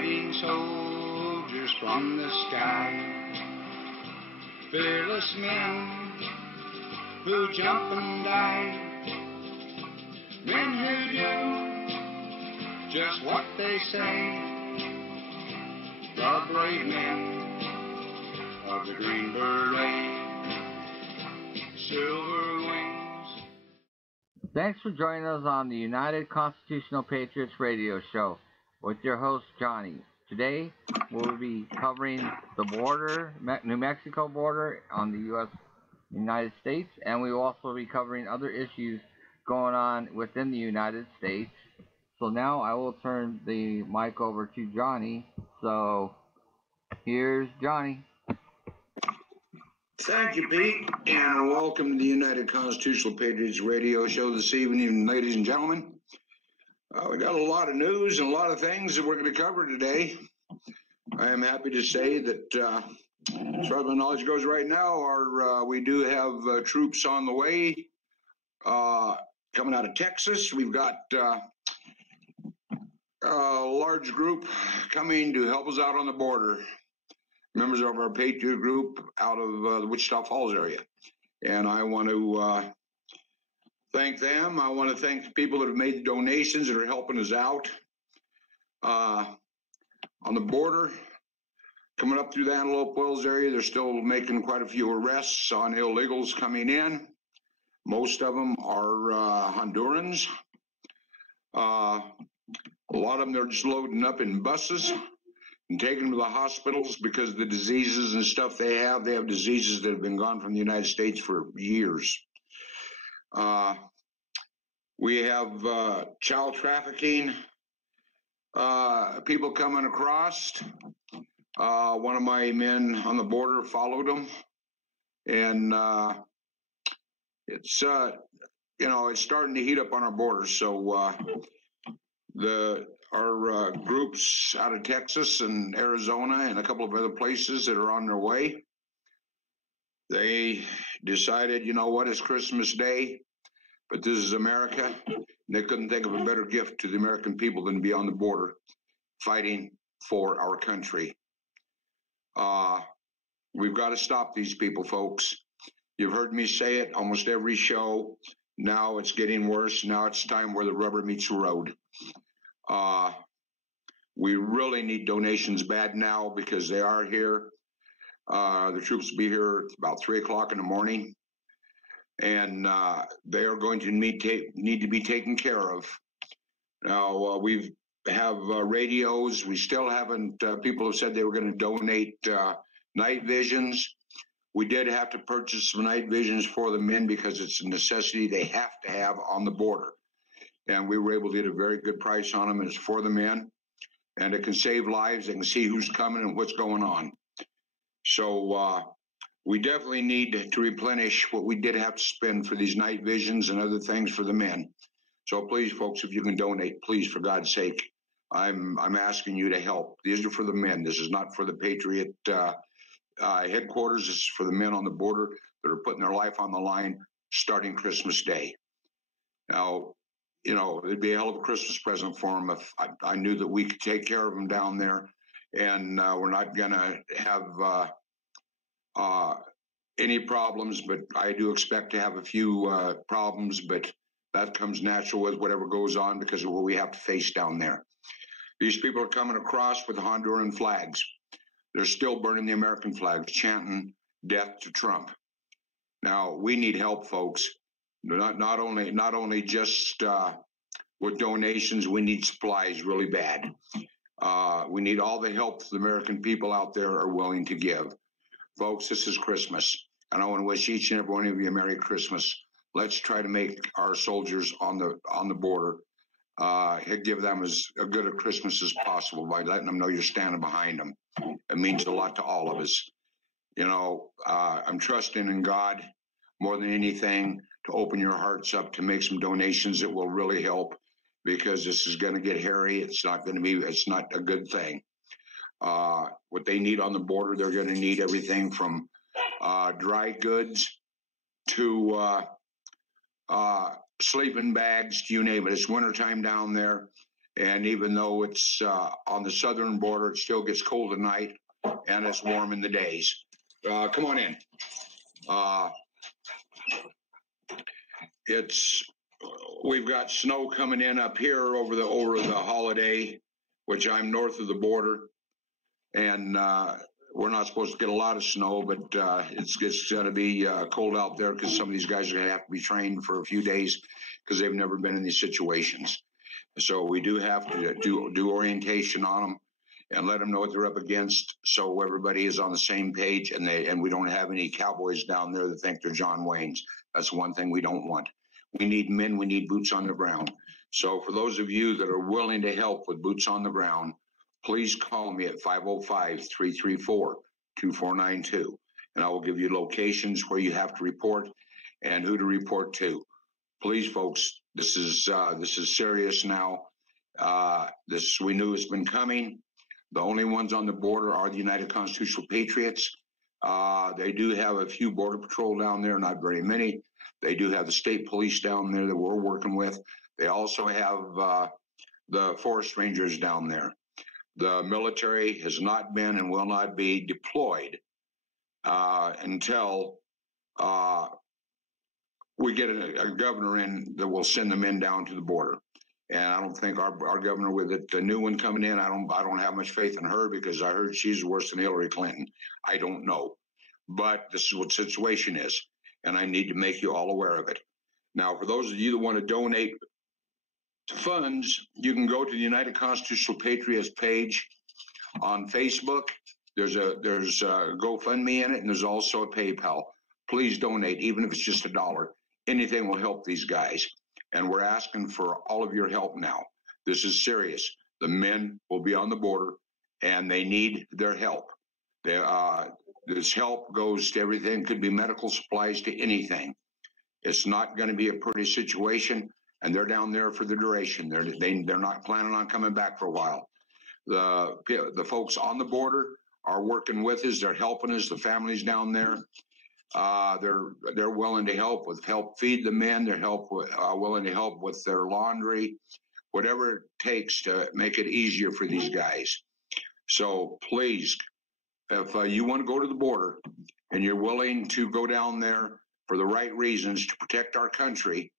fighting soldiers from the sky, fearless men who jump and die, men who do just what they say, the brave men of the Green Beret, silver wings. Thanks for joining us on the United Constitutional Patriots Radio Show with your host, Johnny. Today, we'll be covering the border, New Mexico border on the United States, and we will also be covering other issues going on within the United States. So now I will turn the mic over to Johnny. So here's Johnny. Thank you, Pete, and welcome to the United Constitutional Patriots Radio Show this evening, ladies and gentlemen. We got a lot of news and a lot of things that we're going to cover today. I am happy to say that, as far as my knowledge goes right now, we do have troops on the way coming out of Texas. We've got a large group coming to help us out on the border. Members of our Patriot group out of the Wichita Falls area. And I want to thank them. I want to thank the people that have made the donations that are helping us out on the border. Coming up through the Antelope Wells area, they're still making quite a few arrests on illegals coming in. Most of them are Hondurans. A lot of them, they're just loading up in buses and taking them to the hospitals because of the diseases and stuff they have. They have diseases that have been gone from the United States for years. We have child trafficking, people coming across. One of my men on the border followed them, and it's starting to heat up on our borders. So our groups out of Texas and Arizona and a couple of other places that are on their way, they decided, you know what, it's Christmas Day, but this is America. And they couldn't think of a better gift to the American people than to be on the border fighting for our country. We've got to stop these people, folks. You've heard me say it almost every show. Now it's getting worse. Now it's time where the rubber meets the road. We really need donations bad now because they are here. The troops will be here about 3 o'clock in the morning, and they are going to need to be taken care of. Now, we have radios. We still haven't, people have said they were going to donate night visions. We did have to purchase some night visions for the men because it's a necessity they have to have on the border. And we were able to get a very good price on them. It's for the men, and it can save lives. They can see who's coming and what's going on. So we definitely need to replenish what we did have to spend for these night visions and other things for the men. So please, folks, if you can donate, please, for God's sake, I'm asking you to help. These are for the men. This is not for the Patriot headquarters. This is for the men on the border that are putting their life on the line starting Christmas Day. Now, you know, it'd be a hell of a Christmas present for them if I knew that we could take care of them down there, and we're not going to have any problems, but I do expect to have a few problems, but that comes natural with whatever goes on because of what we have to face down there. These people are coming across with Honduran flags. They're still burning the American flags, chanting death to Trump. Now, we need help, folks. Not only just with donations, we need supplies really bad. We need all the help the American people out there are willing to give. Folks, this is Christmas, and I want to wish each and every one of you a Merry Christmas. Let's try to make our soldiers on the border give them as good a Christmas as possible by letting them know you're standing behind them. It means a lot to all of us. You know, I'm trusting in God more than anything to open your hearts up to make some donations that will really help, because this is going to get hairy. It's not a good thing. What they need on the border, they're going to need everything from dry goods to sleeping bags, you name it. It's wintertime down there. And even though it's on the southern border, it still gets cold at night and it's warm in the days. Come on in. We've got snow coming in up here over the holiday, which I'm north of the border, and we're not supposed to get a lot of snow, but it's going to be cold out there because some of these guys are going to have to be trained for a few days because they've never been in these situations. So we do have to do orientation on them and let them know what they're up against, so everybody is on the same page, and we don't have any cowboys down there that think they're John Waynes. That's one thing we don't want. We need men. We need boots on the ground. So for those of you that are willing to help with boots on the ground, please call me at 505-334-2492, and I will give you locations where you have to report and who to report to. Please, folks, this is serious now. We knew it's been coming. The only ones on the border are the United Constitutional Patriots. They do have a few border patrol down there, not very many. They do have the state police down there that we're working with. They also have the forest rangers down there. The military has not been and will not be deployed until we get a governor in that will send the men down to the border. And I don't think our governor with it, the new one coming in, I don't have much faith in her because I heard she's worse than Hillary Clinton. I don't know. But this is what the situation is, and I need to make you all aware of it. Now, for those of you that want to donate funds, you can go to the United Constitutional Patriots page on Facebook. There's a GoFundMe in it, and there's also a PayPal. Please donate, even if it's just $1. Anything will help these guys. And we're asking for all of your help now. This is serious. The men will be on the border, and they need their help. This help goes to everything. Could be medical supplies to anything. It's not going to be a pretty situation, and they're down there for the duration. They're not planning on coming back for a while. The folks on the border are working with us. They're helping us. The families down there. They're willing to help feed the men. They're willing to help with their laundry, whatever it takes to make it easier for these guys. So please, if you want to go to the border and you're willing to go down there for the right reasons to protect our country,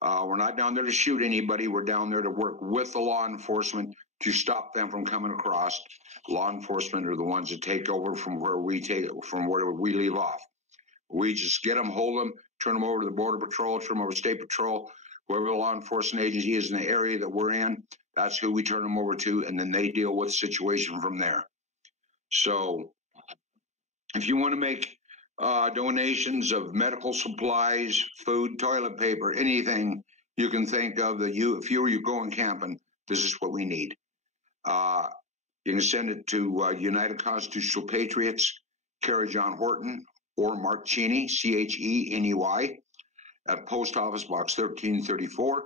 we're not down there to shoot anybody. We're down there to work with the law enforcement to stop them from coming across. Law enforcement are the ones that take over from where we leave off. We just get them, hold them, turn them over to the Border Patrol, turn them over to State Patrol, whoever the law enforcement agency is in the area that we're in, that's who we turn them over to, and then they deal with the situation from there. So if you want to make donations of medical supplies, food, toilet paper, anything you can think of that if you're going camping, this is what we need. You can send it to United Constitutional Patriots, care of John Horton, or Mark Cheney, Cheney, at Post Office Box 1334,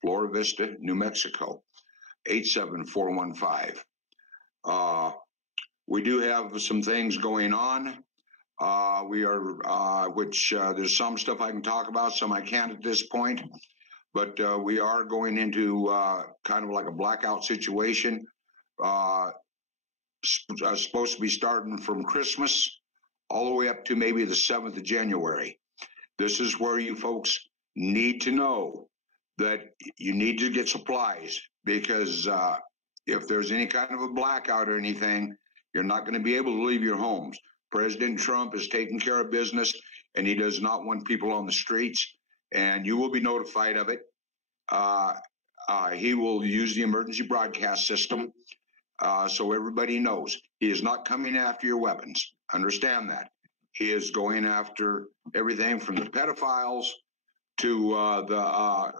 Flora Vista, New Mexico, 87415. We do have some things going on. There's some stuff I can talk about, some I can't at this point, but we are going into kind of like a blackout situation. Supposed to be starting from Christmas all the way up to maybe the 7th of January. This is where you folks need to know that you need to get supplies, because if there's any kind of a blackout or anything, you're not going to be able to leave your homes. President Trump is taking care of business, and he does not want people on the streets, and you will be notified of it. He will use the emergency broadcast system so everybody knows. He is not coming after your weapons. Understand that. He is going after everything from the pedophiles to the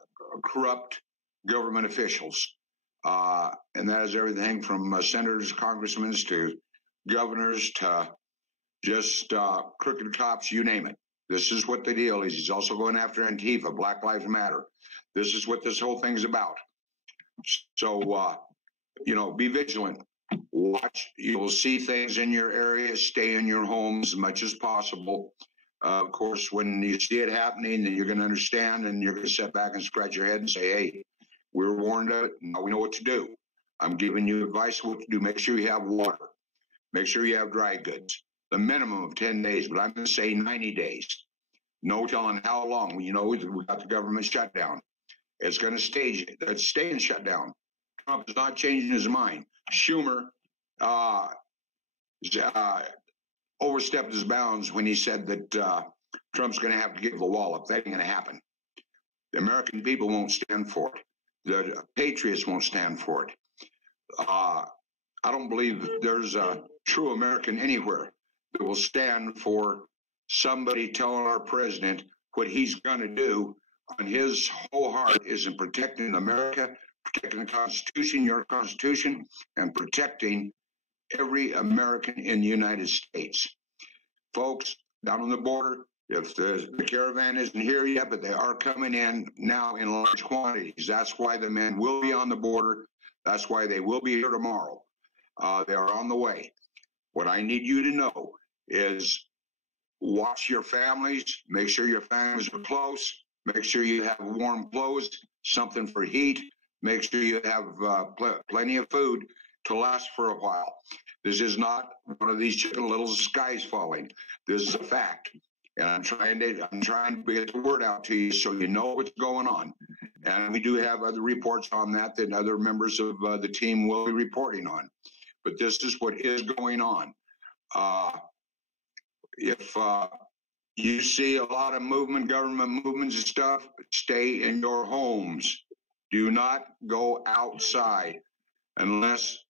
corrupt government officials. And that is everything from senators, congressmen, to governors, to just crooked cops, you name it. This is what the deal is. He's also going after Antifa, Black Lives Matter. This is what this whole thing's about. So, be vigilant. Watch. You'll see things in your area. Stay in your homes as much as possible. Of course, when you see it happening, then you're going to understand, and you're going to sit back and scratch your head and say, hey, We were warned of it. Now we know what to do. I'm giving you advice what to do. Make sure you have water. Make sure you have dry goods. The minimum of 10 days, but I'm going to say 90 days. No telling how long. You know, we got the government shutdown. It's going to stay in shutdown. Trump is not changing his mind. Schumer overstepped his bounds when he said that Trump's going to have to give the wall up. That ain't going to happen. The American people won't stand for it. The patriots won't stand for it. I don't believe there's a true American anywhere that will stand for somebody telling our president what he's going to do. And his whole heart is in protecting America, protecting the Constitution, your Constitution, and protecting every American in the United States. Folks, down on the border, if the caravan isn't here yet, but they are coming in now in large quantities. That's why the men will be on the border. That's why they will be here tomorrow. They are on the way. What I need you to know is watch your families. Make sure your families are close. Make sure you have warm clothes, something for heat. Make sure you have plenty of food to last for a while. This is not one of these chicken little skies falling. This is a fact. And I'm trying to get the word out to you so you know what's going on. And we do have other reports on that other members of the team will be reporting on. But this is what is going on. If you see a lot of movement, government movements and stuff, stay in your homes. Do not go outside unless,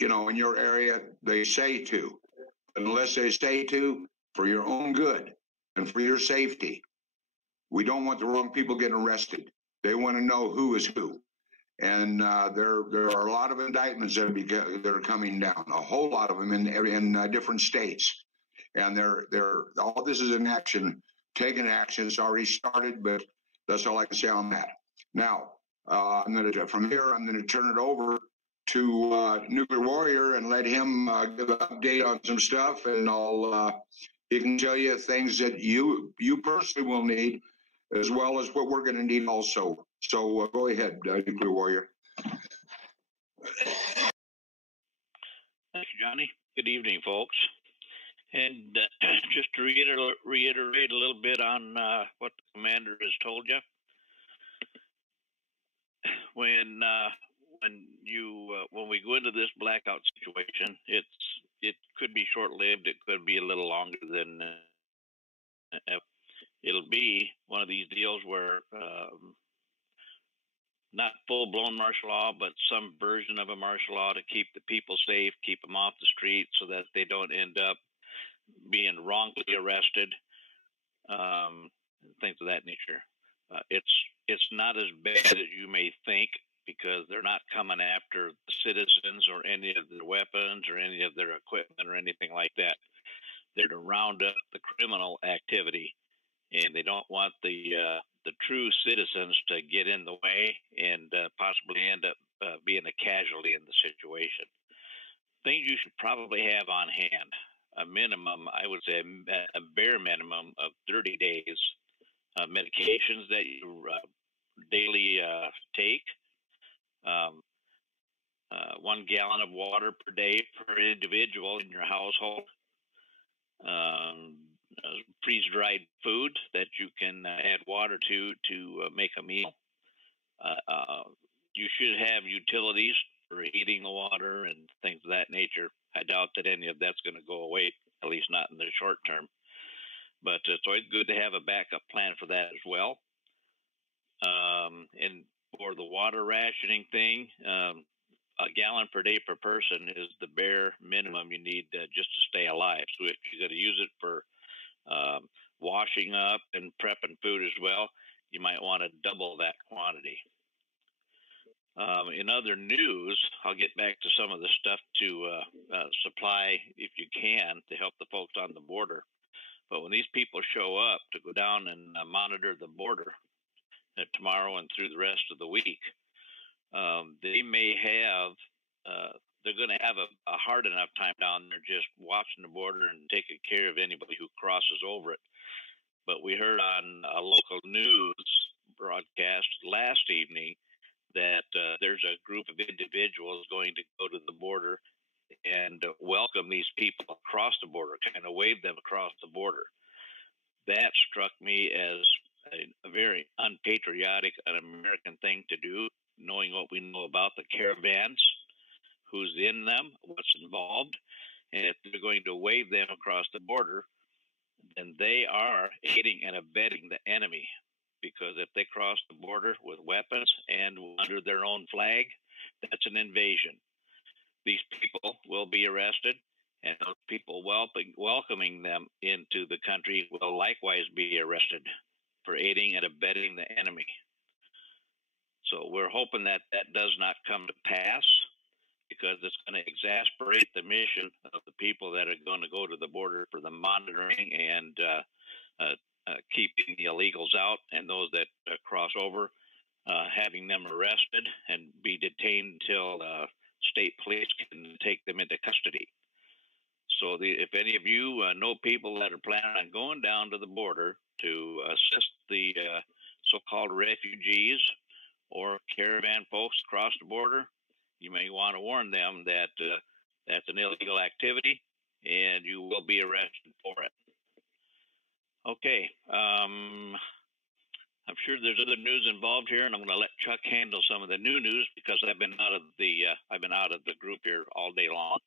you know, in your area they say to. Unless they say to, for your own good and for your safety. We don't want the wrong people getting arrested. They want to know who is who. And there are a lot of indictments that are coming down, a whole lot of them in different states. And all this is in action, taking action. It's already started, but that's all I can say on that. Now, from here, I'm going to turn it over to Nuclear Warrior and let him give an update on some stuff, and he can tell you things that you personally will need, as well as what we're going to need also. So go ahead, Nuclear Warrior. Thank you, Johnny. Good evening, folks. And just to reiterate a little bit on what the commander has told you, when we go into this blackout situation, it could be short-lived. It could be a little longer than it'll be one of these deals where not full-blown martial law, but some version of a martial law to keep the people safe, keep them off the street so that they don't end up being wrongfully arrested, things of that nature. It's not as bad as you may think, because they're not coming after the citizens or any of their weapons or any of their equipment or anything like that. They're to round up the criminal activity, and they don't want the true citizens to get in the way and possibly end up being a casualty in the situation. Things you should probably have on hand, a minimum, I would say a bare minimum of 30 days medications that you daily take, 1 gallon of water per day per individual in your household, freeze-dried food that you can add water to make a meal. You should have utilities for heating the water and things of that nature. I doubt that any of that's going to go away, at least not in the short term. But it's always good to have a backup plan for that as well. And for the water rationing thing, a gallon per day per person is the bare minimum you need just to stay alive. So if you're going to use it for washing up and prepping food as well, you might want to double that quantity. In other news, I'll get back to some of the stuff to supply, if you can, to help the folks on the border. But when these people show up to go down and monitor the border tomorrow and through the rest of the week, they may have, they're going to have a hard enough time down there just watching the border and taking care of anybody who crosses over it. But we heard on local news broadcast last evening that there's a group of individuals going to go to the border and welcome these people across the border, kind of wave them across the border. That struck me as a very unpatriotic, un-American thing to do, knowing what we know about the caravans, who's in them, what's involved, and if they're going to wave them across the border, then they are aiding and abetting the enemy. Because if they cross the border with weapons and under their own flag, that's an invasion. These people will be arrested, and those people welcoming them into the country will likewise be arrested for aiding and abetting the enemy. So we're hoping that that does not come to pass, because it's going to exasperate the mission of the people that are going to go to the border for the monitoring and keeping the illegals out, and those that cross over, having them arrested and be detained until state police can take them into custody. So if any of you know people that are planning on going down to the border to assist the so-called refugees or caravan folks across the border, you may want to warn them that that's an illegal activity and you will be arrested for it. Okay, I'm sure there's other news involved here, and I'm going to let Chuck handle some of the new news because I've been out of the group here all day long.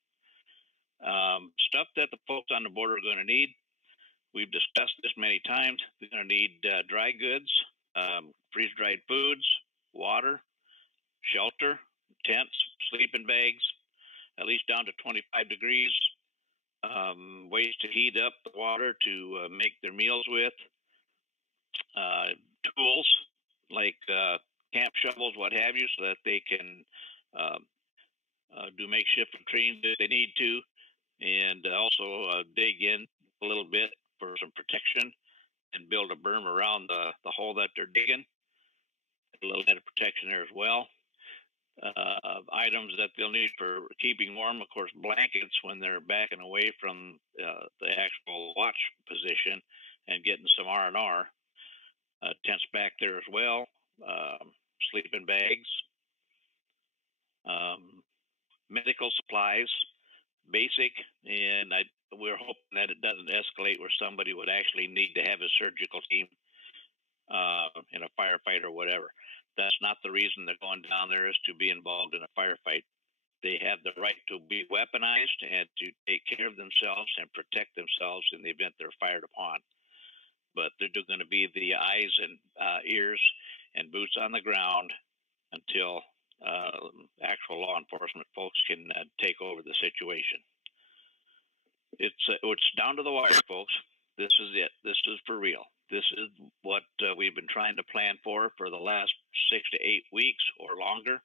Stuff that the folks on the border are going to need. We've discussed this many times. We're going to need dry goods, freeze-dried foods, water, shelter, tents, sleeping bags, at least down to 25 degrees. Ways to heat up the water to make their meals with, tools like camp shovels, what have you, so that they can do makeshift latrines if they need to, and also dig in a little bit for some protection and build a berm around the hole that they're digging. A little bit of protection there as well. Items that they'll need for keeping warm, of course, blankets when they're backing away from the actual watch position and getting some R&R. Tents back there as well, sleeping bags, medical supplies, basic, and we're hoping that it doesn't escalate where somebody would actually need to have a surgical team in a firefight or whatever. That's not the reason they're going down there, is to be involved in a firefight. They have the right to be weaponized and to take care of themselves and protect themselves in the event they're fired upon. But they're going to be the eyes and ears and boots on the ground until actual law enforcement folks can take over the situation. It's down to the wire, folks. This is it. This is for real. This is what we've been trying to plan for the last 6 to 8 weeks or longer.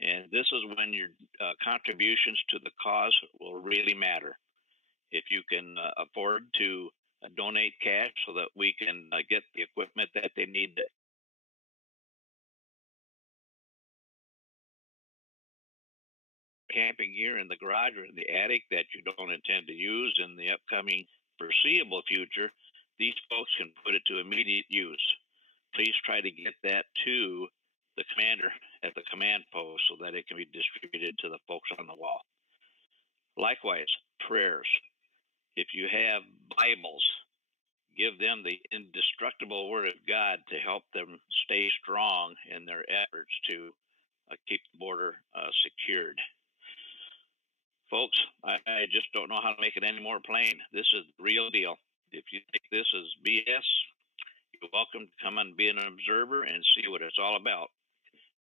And this is when your contributions to the cause will really matter. If you can afford to donate cash so that we can get the equipment that they need to camping gear in the garage or in the attic that you don't intend to use in the upcoming foreseeable future, these folks can put it to immediate use. Please try to get that to the commander at the command post so that it can be distributed to the folks on the wall. Likewise, prayers. If you have Bibles, give them the indestructible Word of God to help them stay strong in their efforts to keep the border secured. Folks, I just don't know how to make it any more plain. This is the real deal. If you think this is BS, you're welcome to come and be an observer and see what it's all about.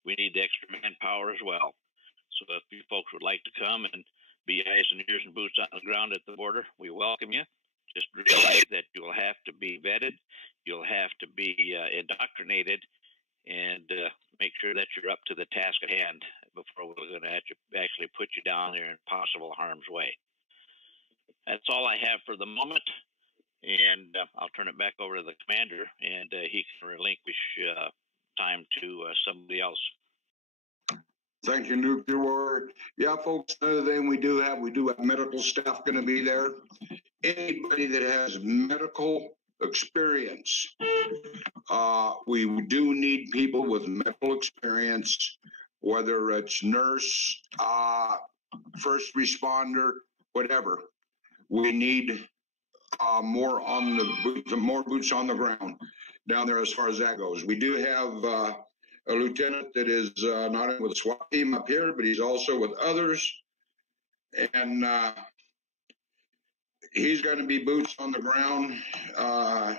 We need the extra manpower as well. So if you folks would like to come and be eyes and ears and boots on the ground at the border, we welcome you. Just realize that you'll have to be vetted, you'll have to be indoctrinated, and make sure that you're up to the task at hand before we're going to actually put you down there in possible harm's way. That's all I have for the moment, and I'll turn it back over to the commander, and he can relinquish time to somebody else. Thank you, Nuclear Warrior. Yeah, folks, another thing we do have medical staff going to be there. Anybody that has medical experience. We do need people with medical experience, whether it's nurse, first responder, whatever. We need more boots on the ground down there as far as that goes. We do have a lieutenant that is not only with the SWAT team up here, but he's also with others, and he's going to be boots on the ground.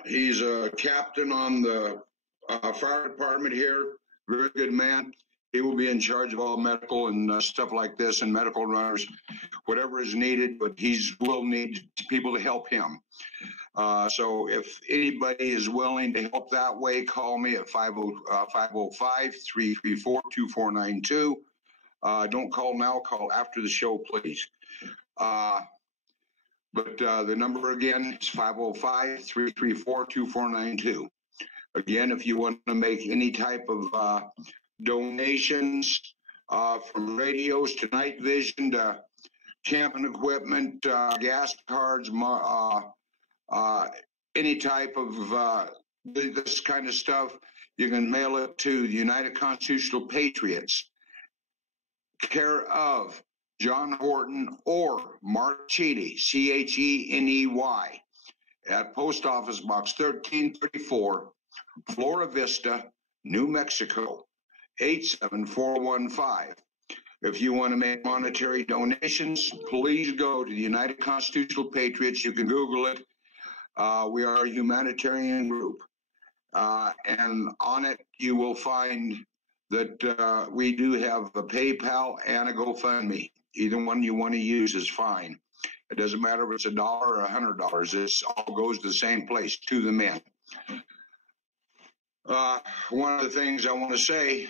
He's a captain on the fire department here. Very good man. He will be in charge of all medical and stuff like this, and medical runners, whatever is needed, but will need people to help him. So if anybody is willing to help that way, call me at 505-334-2492. Don't call now, call after the show, please. But the number again is 505-334-2492. Again, if you want to make any type of donations from radios to night vision to camping equipment, gas cards, any type of this kind of stuff, you can mail it to the United Constitutional Patriots, care of John Horton or Mark Cheney, Cheney, at Post Office Box 1334, Flora Vista, New Mexico, 87415. If you want to make monetary donations, please go to the United Constitutional Patriots. You can Google it. We are a humanitarian group. And on it, you will find that we do have a PayPal and a GoFundMe. Either one you want to use is fine. It doesn't matter if it's $1 or $100. It all goes to the same place, to the men. One of the things I want to say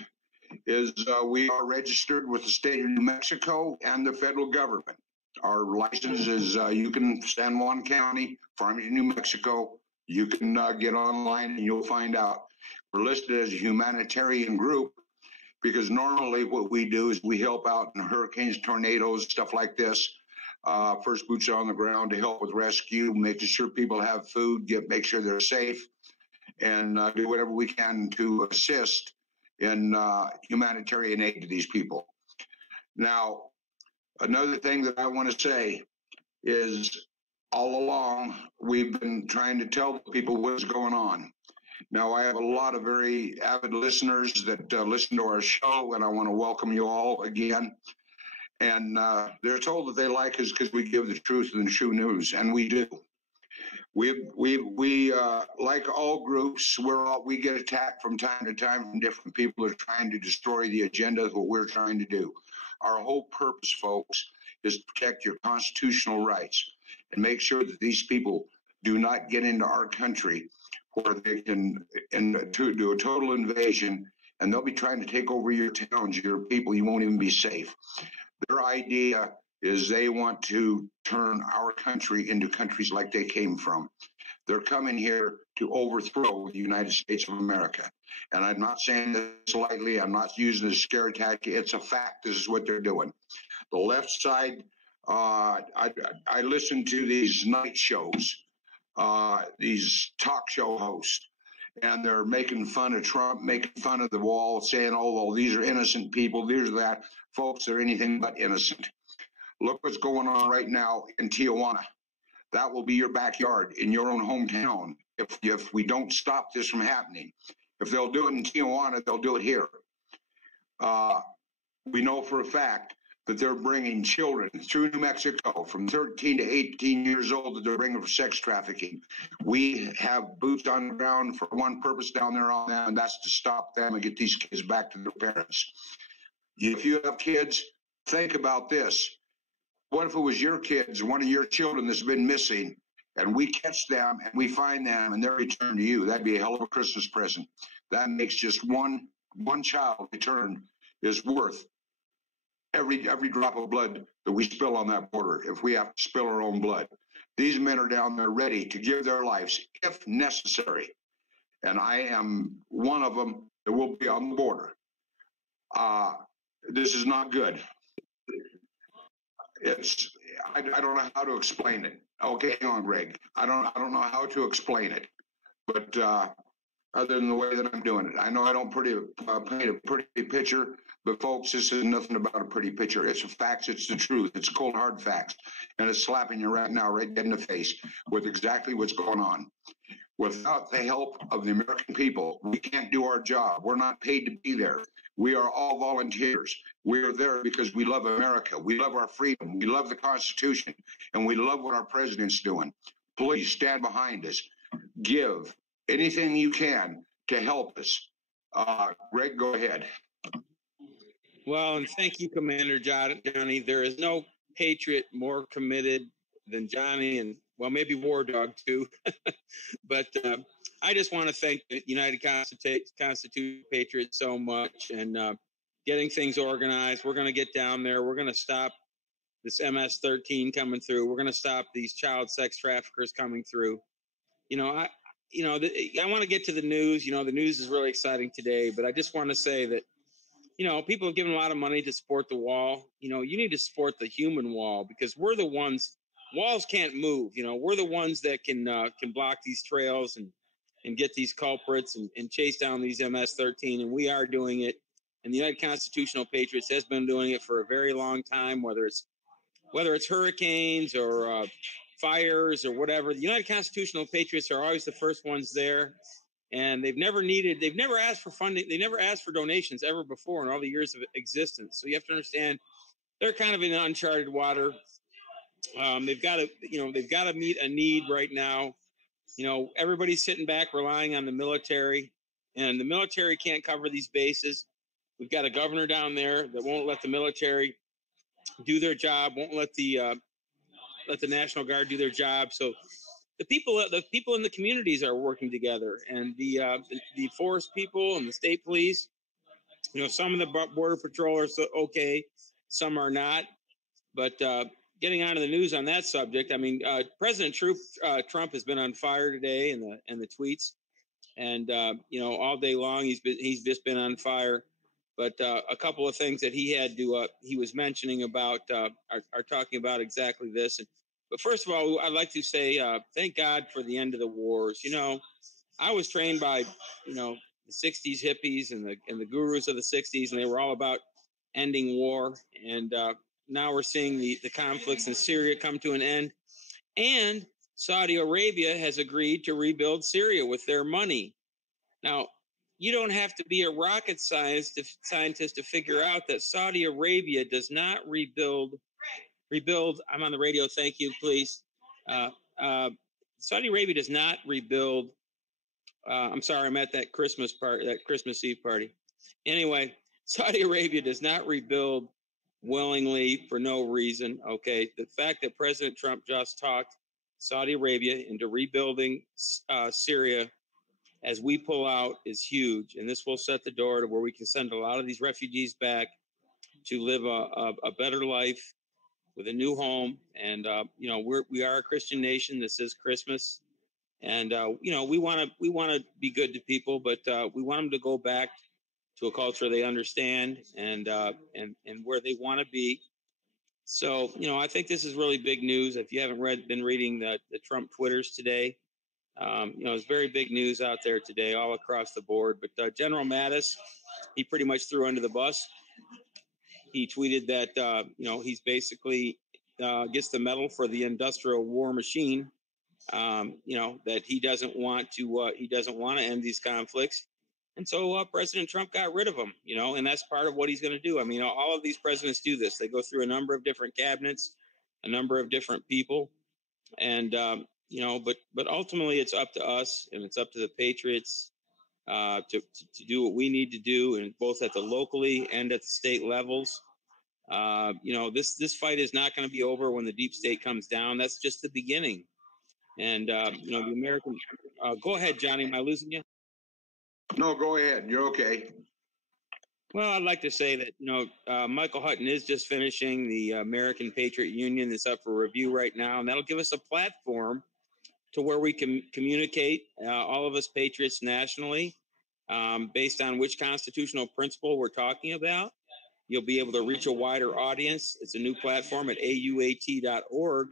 is we are registered with the state of New Mexico and the federal government. Our license is you can San Juan County, Farmington, New Mexico. You can get online and you'll find out. We're listed as a humanitarian group because normally what we do is we help out in hurricanes, tornadoes, stuff like this. First boots on the ground to help with rescue, making sure people have food, make sure they're safe, and do whatever we can to assist in humanitarian aid to these people. Now, another thing that I want to say is all along we've been trying to tell people what's going on. Now, I have a lot of very avid listeners that listen to our show, and I want to welcome you all again. And they're told that they like us because we give the truth and the true news, and we do. We like all groups, we get attacked from time to time from different people that are trying to destroy the agenda of what we're trying to do. Our whole purpose, folks, is to protect your constitutional rights and make sure that these people do not get into our country where they can do a total invasion, and they'll be trying to take over your towns, your people. You won't even be safe. Their idea is they want to turn our country into countries like they came from. They're coming here to overthrow the United States of America. And I'm not saying this lightly. I'm not using a scare tactic. It's a fact. This is what they're doing. The left side, I listen to these night shows, these talk show hosts, and they're making fun of Trump, making fun of the wall, saying, oh, these are innocent people, these are that. Folks, they're anything but innocent. Look what's going on right now in Tijuana. That will be your backyard in your own hometown if we don't stop this from happening. If they'll do it in Tijuana, they'll do it here. We know for a fact that they're bringing children through New Mexico from 13 to 18 years old that they're bringing for sex trafficking. We have boots on the ground for one purpose down there on them, and that's to stop them and get these kids back to their parents. If you have kids, think about this. What if it was your kids, one of your children that's been missing, and we catch them and we find them and they're returned to you? That'd be a hell of a Christmas present. That makes just one child returned is worth every drop of blood that we spill on that border if we have to spill our own blood. These men are down there ready to give their lives if necessary. And I am one of them that will be on the border. This is not good. I don't know how to explain it. Okay, hang on, Greg. I don't know how to explain it. but other than the way that I'm doing it, I know I don't paint a pretty picture, but folks, this is nothing about a pretty picture. It's a facts. It's the truth. It's cold, hard facts. And it's slapping you right now, right dead in the face with exactly what's going on. Without the help of the American people, we can't do our job. We're not paid to be there. We are all volunteers. We are there because we love America. We love our freedom. We love the Constitution. And we love what our president's doing. Please stand behind us. Give anything you can to help us. Greg, go ahead. Well, and thank you, Commander Johnny. There is no patriot more committed than Johnny, and well, maybe War Dog too. But I just want to thank the United Constitutional Patriots so much, and getting things organized. We're going to get down there. We're going to stop this MS-13 coming through. We're going to stop these child sex traffickers coming through. I want to get to the news. The news is really exciting today, but I just want to say that, people have given a lot of money to support the wall. You need to support the human wall, because we're the ones. Walls can't move. We're the ones that can block these trails and get these culprits and chase down these MS-13, and we are doing it. And the United Constitutional Patriots has been doing it for a very long time, whether it's hurricanes or fires or whatever. The United Constitutional Patriots are always the first ones there. And they've never asked for funding. They never asked for donations ever before in all the years of existence. So you have to understand they're kind of in uncharted water. They've got to meet a need right now. Everybody's sitting back relying on the military, and the military can't cover these bases. We've got a governor down there that won't let the military do their job, won't let the National Guard do their job. So the people in the communities are working together, and the forest people and the state police. Some of the border patrol are okay, some are not. But getting on to the news on that subject, President Trump has been on fire today in the tweets, and all day long he's just been on fire. But a couple of things that he was mentioning about are talking about exactly this. But first of all, I'd like to say thank God for the end of the wars. I was trained by the '60s hippies and the gurus of the '60s, and they were all about ending war. And now we're seeing the conflicts in Syria come to an end, and Saudi Arabia has agreed to rebuild Syria with their money. Now, you don't have to be a rocket scientist to figure out that Saudi Arabia does not rebuild. I'm on the radio. Thank you, please. Saudi Arabia does not rebuild. I'm sorry, I'm at that Christmas Eve party. Anyway, Saudi Arabia does not rebuild willingly for no reason. Okay, the fact that President Trump just talked Saudi Arabia into rebuilding Syria as we pull out is huge, and this will set the door to where we can send a lot of these refugees back to live a better life with a new home. And we are a Christian nation. This is Christmas, and we want to be good to people, but we want them to go back to a culture they understand and where they want to be. So I think this is really big news. If you haven't been reading the Trump Twitters today, it's very big news out there today, all across the board. But General Mattis, he pretty much threw under the bus. He tweeted that he's basically gets the medal for the industrial war machine. That he doesn't want to end these conflicts, and so President Trump got rid of him. And that's part of what he's going to do. All of these presidents do this. They go through a number of different cabinets, a number of different people, and but ultimately it's up to us, and it's up to the Patriots to do what we need to do, and both at the locally and at the state levels. This fight is not going to be over when the deep state comes down. That's just the beginning. And the American. Go ahead, Johnny. Am I losing you? No, go ahead. You're okay. Well, I'd like to say that Michael Hutton is just finishing the American Patriot Union that's up for review right now, and that'll give us a platform to where we can communicate, all of us patriots nationally, based on which constitutional principle we're talking about. You'll be able to reach a wider audience. It's a new platform at auat.org.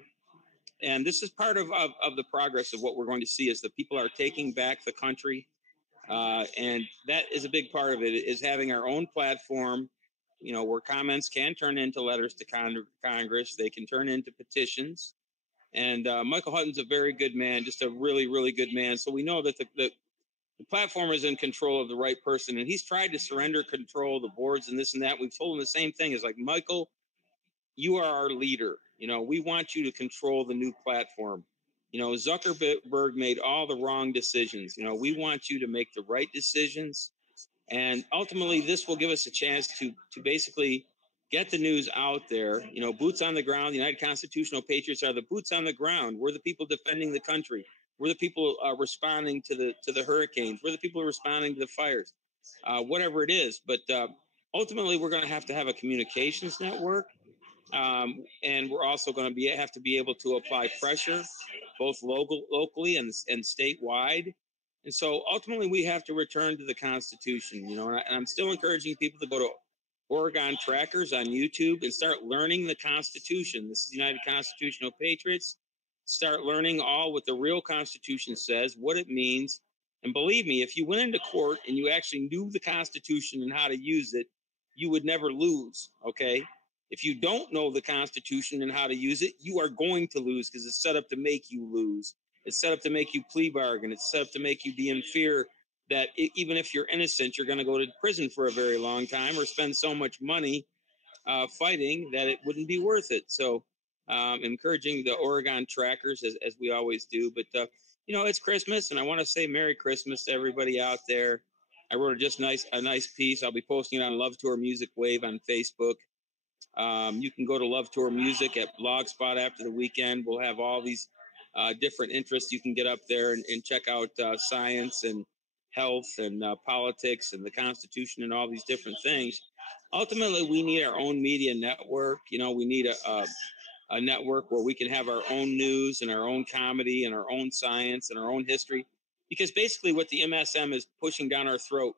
And this is part of the progress of what we're going to see as the people are taking back the country. And that is a big part of it, is having our own platform, where comments can turn into letters to Congress. They can turn into petitions. And Michael Hutton's a very good man, just a really, really good man. So we know that the platform is in control of the right person. And he's tried to surrender control of the boards and this and that. We've told him the same thing. It's like, Michael, you are our leader. We want you to control the new platform. Zuckerberg made all the wrong decisions. We want you to make the right decisions. And ultimately, this will give us a chance to basically get the news out there. Boots on the ground. The United Constitutional Patriots are the boots on the ground. We're the people defending the country. We're the people responding to the hurricanes. We're the people responding to the fires, whatever it is. But ultimately, we're going to have a communications network. And we're also going to have to be able to apply pressure, both locally and statewide. And so ultimately, we have to return to the Constitution. And I'm still encouraging people to go to Oregon Trackers on YouTube and start learning the Constitution. This is the United Constitutional Patriots. Start learning all what the real Constitution says, what it means. And believe me, if you went into court and you actually knew the Constitution and how to use it, you would never lose, okay? If you don't know the Constitution and how to use it, you are going to lose because it's set up to make you lose. It's set up to make you plea bargain. It's set up to make you be in fear that even if you're innocent, you're going to go to prison for a very long time or spend so much money fighting that it wouldn't be worth it. So encouraging the Oregon Trackers, as we always do. But, it's Christmas, and I want to say Merry Christmas to everybody out there. I wrote a nice piece. I'll be posting it on Love Tour Music Wave on Facebook. You can go to Love Tour Music at Blogspot after the weekend. We'll have all these different interests. You can get up there and check out science and health and politics and the Constitution and all these different things. Ultimately, we need our own media network. We need a network where we can have our own news and our own comedy and our own science and our own history. Because basically what the MSM is pushing down our throat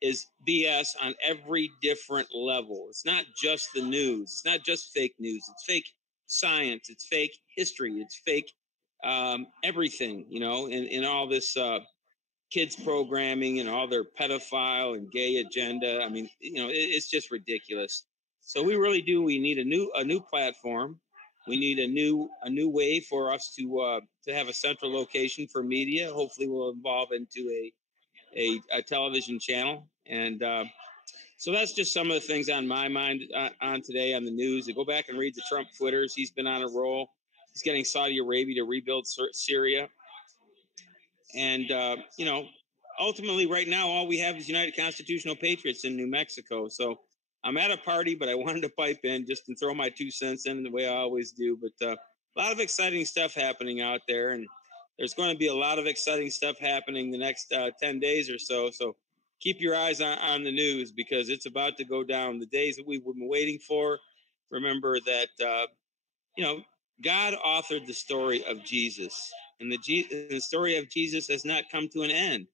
is BS on every different level. It's not just the news. It's not just fake news. It's fake science. It's fake history. It's fake everything, in all this kids programming and all their pedophile and gay agenda. I mean, it's just ridiculous. So we really do. We need a new platform. We need a new way for us to have a central location for media. Hopefully, we'll evolve into a television channel. And so that's just some of the things on my mind on today on the news. Go back and read the Trump Twitters. He's been on a roll. He's getting Saudi Arabia to rebuild Syria. And, ultimately right now, all we have is United Constitutional Patriots in New Mexico. So I'm at a party, but I wanted to pipe in just and throw my 2 cents in the way I always do. But a lot of exciting stuff happening out there. And there's going to be a lot of exciting stuff happening the next 10 days or so. So keep your eyes on the news because it's about to go down. The days that we've been waiting for. Remember that, God authored the story of Jesus. And the story of Jesus has not come to an end.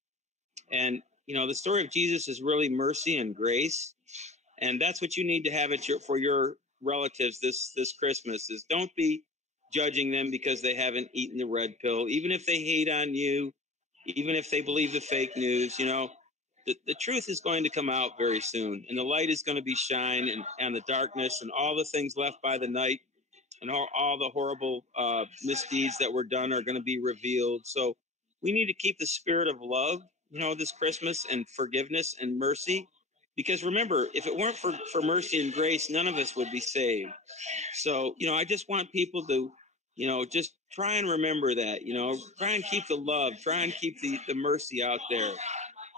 And, the story of Jesus is really mercy and grace. And that's what you need to have for your relatives this Christmas is don't be judging them because they haven't eaten the red pill, even if they hate on you, even if they believe the fake news, the truth is going to come out very soon. And the light is going to be shine and the darkness and all the things left by the night and all the horrible misdeeds that were done are going to be revealed. So we need to keep the spirit of love, this Christmas and forgiveness and mercy. Because remember, if it weren't for mercy and grace, none of us would be saved. So, I just want people to, just try and remember that, try and keep the love, try and keep the mercy out there.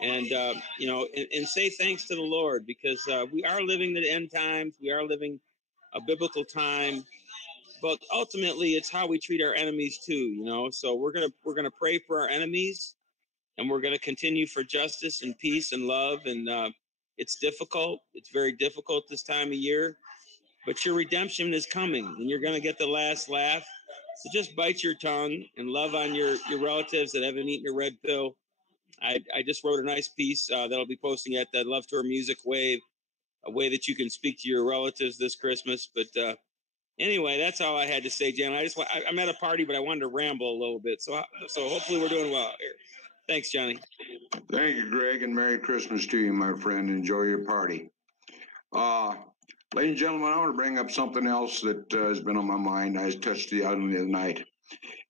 And, and say thanks to the Lord because we are living the end times. We are living a biblical time. But ultimately, it's how we treat our enemies, too, So we're gonna pray for our enemies and we're going to continue for justice and peace and love. And it's difficult. It's very difficult this time of year. But your redemption is coming and you're going to get the last laugh. So just bite your tongue and love on your relatives that haven't eaten a red pill. I just wrote a nice piece that I'll be posting at the Love Tour Music Wave, a way that you can speak to your relatives this Christmas. But Anyway, that's all I had to say, Jim. I'm at a party, but I wanted to ramble a little bit. So hopefully we're doing well here. Thanks, Johnny. Thank you, Greg, and Merry Christmas to you, my friend. Enjoy your party. Ladies and gentlemen, I want to bring up something else that has been on my mind. I touched the other night.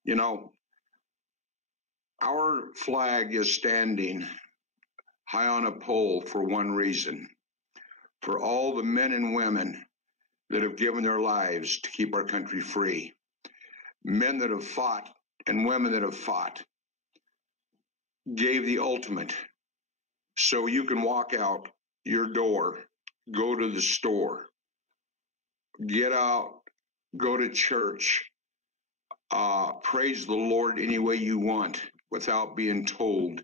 You know, our flag is standing high on a pole for one reason: for all the men and women that have given their lives to keep our country free. Men that have fought and women that have fought gave the ultimate. So you can walk out your door, go to the store, get out, go to church, praise the Lord any way you want without being told,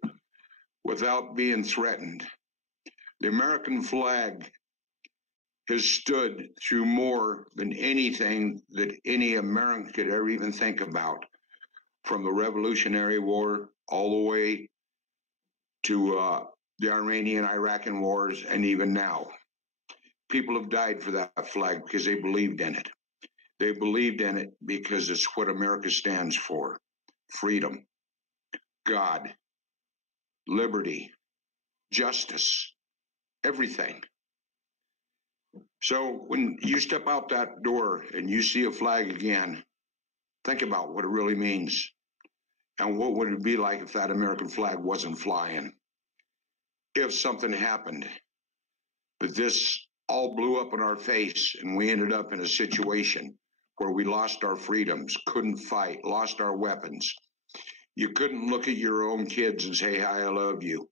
without being threatened. The American flag has stood through more than anything that any American could ever even think about, from the Revolutionary War all the way to the Iranian-Iraqi wars, and even now. People have died for that flag because they believed in it. They believed in it because it's what America stands for: freedom, God, liberty, justice, everything. So when you step out that door and you see a flag again, think about what it really means. And what would it be like if that American flag wasn't flying? If something happened, but this all blew up in our face and we ended up in a situation where we lost our freedoms, couldn't fight, lost our weapons. You couldn't look at your own kids and say, "Hi, I love you."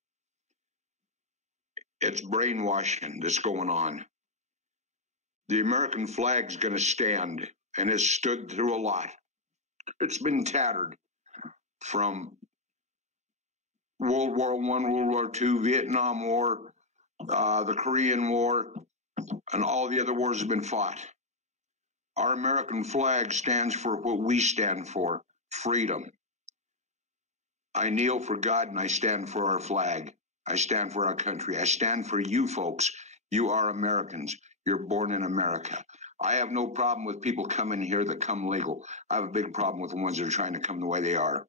It's brainwashing that's going on. The American flag's going to stand, and it's stood through a lot. It's been tattered from World War I, World War II, Vietnam War, the Korean War, and all the other wars have been fought. Our American flag stands for what we stand for: freedom. I kneel for God, and I stand for our flag. I stand for our country. I stand for you folks. You are Americans. You're born in America. I have no problem with people coming here that come legal. I have a big problem with the ones that are trying to come the way they are.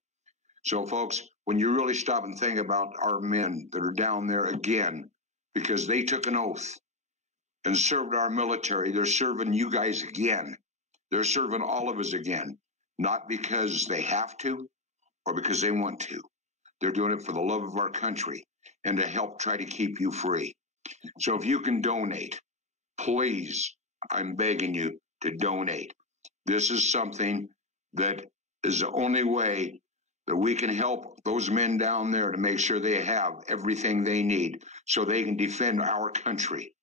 So, folks, when you really stop and think about our men that are down there again, because they took an oath and served our military, they're serving you guys again. They're serving all of us again, not because they have to or because they want to. They're doing it for the love of our country and to help try to keep you free. So if you can donate, please, I'm begging you to donate. This is something that is the only way that we can help those men down there to make sure they have everything they need so they can defend our country.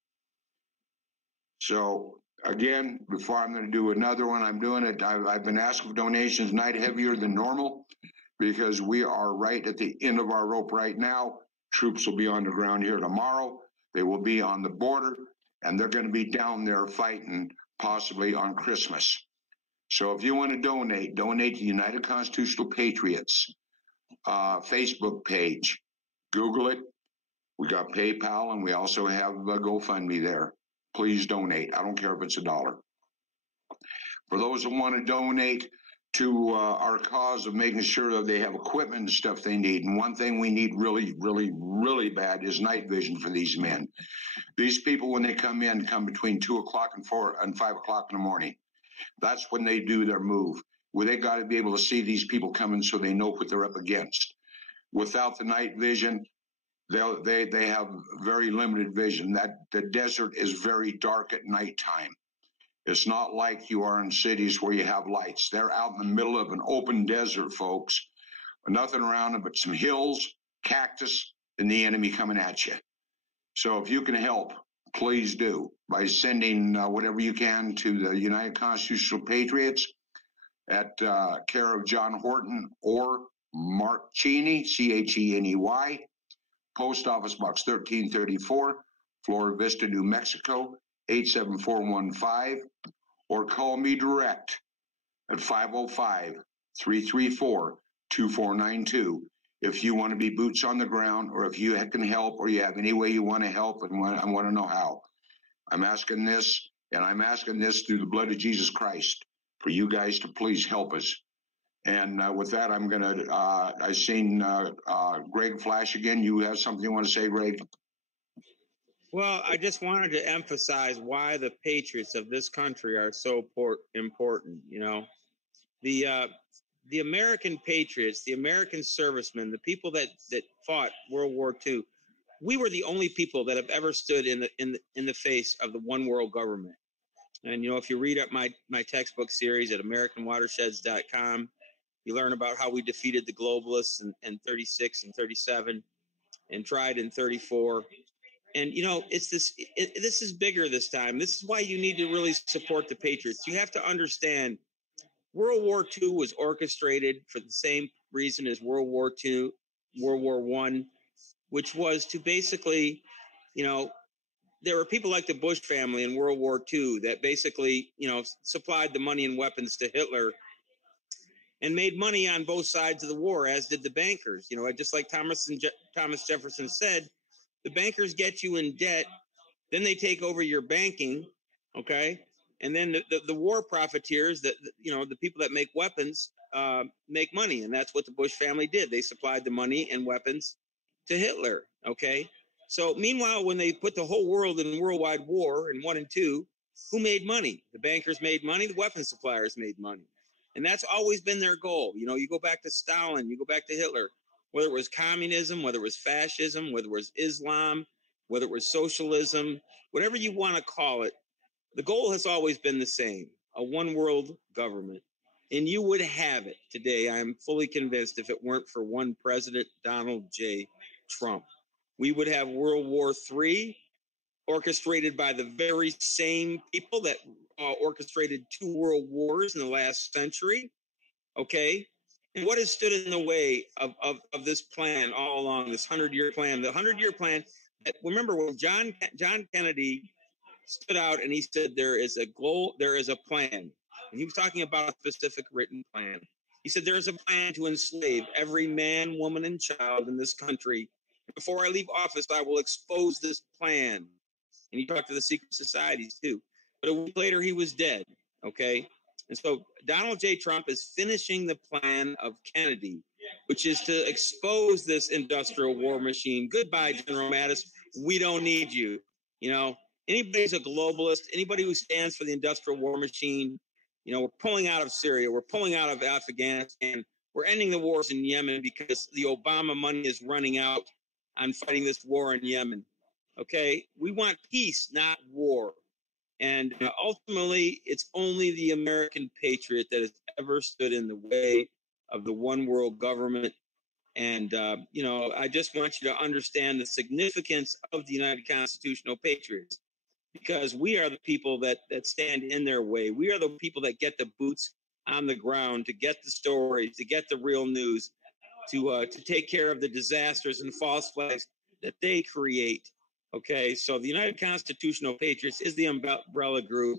So again, before I'm going to do another one, I'm doing it. I've been asking for donations night heavier than normal because we are right at the end of our rope right now. Troops will be on the ground here tomorrow. They will be on the border, and they're going to be down there fighting possibly on Christmas. So if you want to donate to United Constitutional Patriots Facebook page. Google it. We got PayPal, and we also have GoFundMe there. Please donate. I don't care if it's $1. For those that want to donate to our cause of making sure that they have equipment and stuff they need, and one thing we need really, really, really bad is night vision for these men. These people, when they come in, come between 2 o'clock and 5 o'clock in the morning. That's when they do their move. Well, they got to be able to see these people coming so they know what they're up against. Without the night vision, they have very limited vision. That the desert is very dark at nighttime. It's not like you are in cities where you have lights. They're out in the middle of an open desert, folks. Nothing around them but some hills, cactus, and the enemy coming at you. So if you can help, please do by sending whatever you can to the United Constitutional Patriots at care of John Horton or Mark Cheney, Cheney, Post Office Box 1334, Florida Vista, New Mexico, 87415, or call me direct at 505-334-2492 if you want to be boots on the ground, or if you can help, or you have any way you want to help and want to know how. I'm asking this And I'm asking this through the blood of Jesus Christ for you guys to please help us. And with that, I'm going to, I've seen Greg flash again. You have something you want to say, Greg? Well, I just wanted to emphasize why the patriots of this country are so important. You know, the American patriots, the American servicemen, the people that fought World War II, we were the only people that have ever stood in the face of the one world government. And you know, if you read up my textbook series at AmericanWatersheds.com, you learn about how we defeated the globalists in 36 and 37 and tried in 34. And, you know, this is bigger this time. This is why you need to really support the patriots. You have to understand World War II was orchestrated for the same reason as World War I, which was to basically, you know, there were people like the Bush family in World War II that basically, you know, supplied the money and weapons to Hitler and made money on both sides of the war, as did the bankers. You know, just like Thomas Jefferson said, the bankers get you in debt, then they take over your banking, okay? And then the war profiteers, you know, the people that make weapons, make money. And that's what the Bush family did. They supplied the money and weapons to Hitler, okay? So meanwhile, when they put the whole world in worldwide war in 1 and 2, who made money? The bankers made money, the weapons suppliers made money. And that's always been their goal. You know, you go back to Stalin, you go back to Hitler, whether it was communism, whether it was fascism, whether it was Islam, whether it was socialism, whatever you want to call it, the goal has always been the same, a one world government. And you would have it today, I'm fully convinced, if it weren't for one President, Donald J. Trump. We would have World War III, orchestrated by the very same people that orchestrated 2 world wars in the last century, okay? And what has stood in the way of this plan all along, this 100-year plan? The 100-year plan, remember when John Kennedy stood out and he said there is a goal, there is a plan. And he was talking about a specific written plan. He said there is a plan to enslave every man, woman, and child in this country. Before I leave office, I will expose this plan. And he talked to the secret societies too. But a week later, he was dead, okay? And so Donald J. Trump is finishing the plan of Kennedy, which is to expose this industrial war machine. Goodbye, General Mattis. We don't need you. You know, anybody who's a globalist, anybody who stands for the industrial war machine, you know, we're pulling out of Syria. We're pulling out of Afghanistan. We're ending the wars in Yemen because the Obama money is running out on fighting this war in Yemen. Okay, we want peace, not war. And ultimately, it's only the American patriot that has ever stood in the way of the one world government. And, you know, I just want you to understand the significance of the United Constitutional Patriots, because we are the people that stand in their way. We are the people that get the boots on the ground, to get the stories, to get the real news, to take care of the disasters and false flags that they create. Okay, so the United Constitutional Patriots is the umbrella group,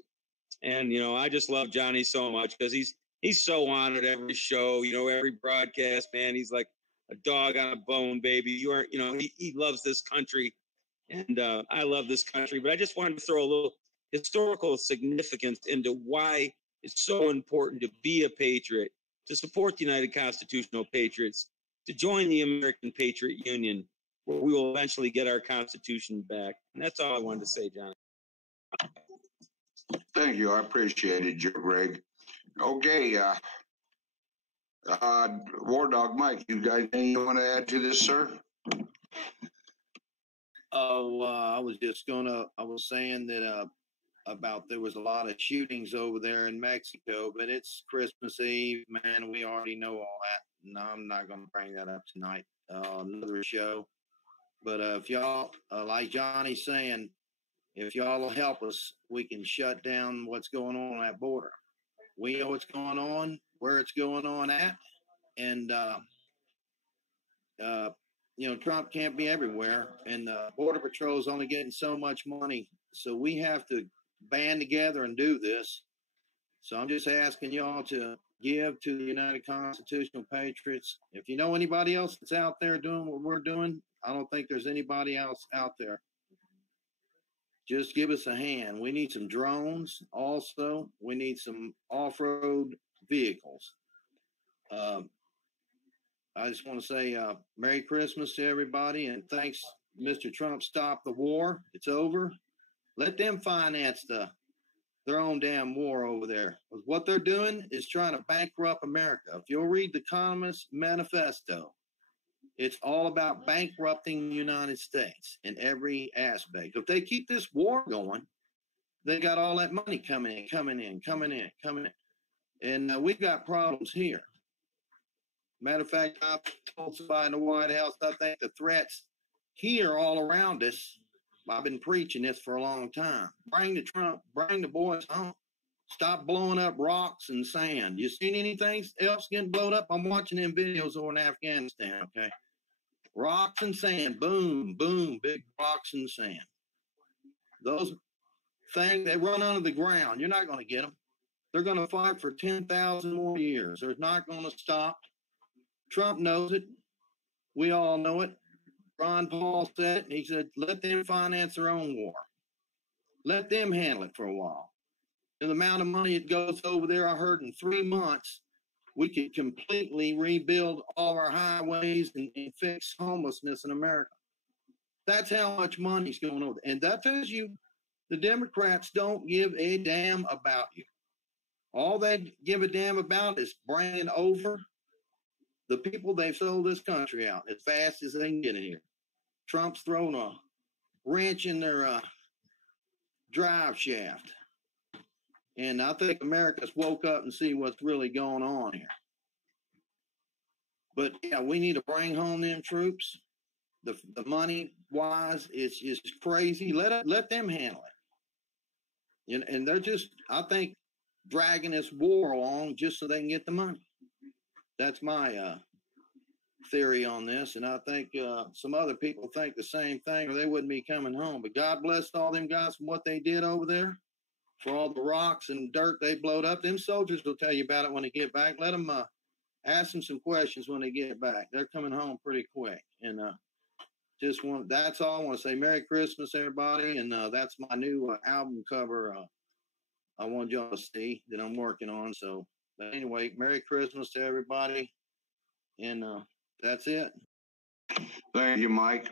and you know I just love Johnny so much because he's so on at every show, you know, every broadcast. Man, he's like a dog on a bone, baby. You know, he loves this country, and I love this country. But I just wanted to throw a little historical significance into why it's so important to be a patriot, to support the United Constitutional Patriots, to join the American Patriot Union, where we will eventually get our Constitution back. And that's all I wanted to say, John. Thank you. I appreciate it, Greg. Okay. War Dog Mike, you guys anything you want to add to this, sir? Oh, I was saying that about there was a lot of shootings over there in Mexico, but it's Christmas Eve, man. We already know all that. No, I'm not going to bring that up tonight. Another show. But if y'all, like Johnny's saying, if y'all will help us, we can shut down what's going on that border. We know what's going on, where it's going on at, and you know, Trump can't be everywhere, and the Border Patrol is only getting so much money. So we have to band together and do this. So I'm just asking y'all to give to the United Constitutional Patriots. If you know anybody else that's out there doing what we're doing, I don't think there's anybody else out there. just give us a hand. We need some drones also. We need some off-road vehicles. I just want to say Merry Christmas to everybody, and thanks, Mr. Trump. Stop the war. It's over. Let them finance their own damn war over there. What they're doing is trying to bankrupt America. If you'll read the Economist Manifesto, it's all about bankrupting the United States in every aspect. If they keep this war going, they got all that money coming in. And we've got problems here. Matter of fact, I told somebody in the White House, I think the threats here all around us, I've been preaching this for a long time. Bring the Trump, bring the boys home. Stop blowing up rocks and sand. You seen anything else getting blown up? I'm watching them videos over in Afghanistan, okay? Rocks and sand, boom, boom, big rocks and sand. Those things, they run under the ground. You're not going to get them. They're going to fight for 10,000 more years. They're not going to stop. Trump knows it. We all know it. Ron Paul said it. He said, let them finance their own war. Let them handle it for a while. And the amount of money it goes over there, I heard in 3 months, we could completely rebuild all our highways and fix homelessness in America. That's how much money's going over. And that tells you the Democrats don't give a damn about you. All they give a damn about is bringing over the people they've sold this country out as fast as they can get in here. Trump's thrown a wrench in their drive shaft. And I think America's woke up and see what's really going on here. But yeah, we need to bring home them troops. The money wise, it's just crazy. Let them handle it. And they're just, I think, dragging this war along just so they can get the money. That's my theory on this, and I think some other people think the same thing, or they wouldn't be coming home. But God bless all them guys for what they did over there, for all the rocks and dirt they blowed up. Them soldiers will tell you about it when they get back. Let them ask them some questions when they get back. They're coming home pretty quick. And that's all I want to say. Merry Christmas, everybody, and that's my new album cover. I want y'all to see that I'm working on. So, but anyway, Merry Christmas to everybody, and that's it. Thank you, Mike.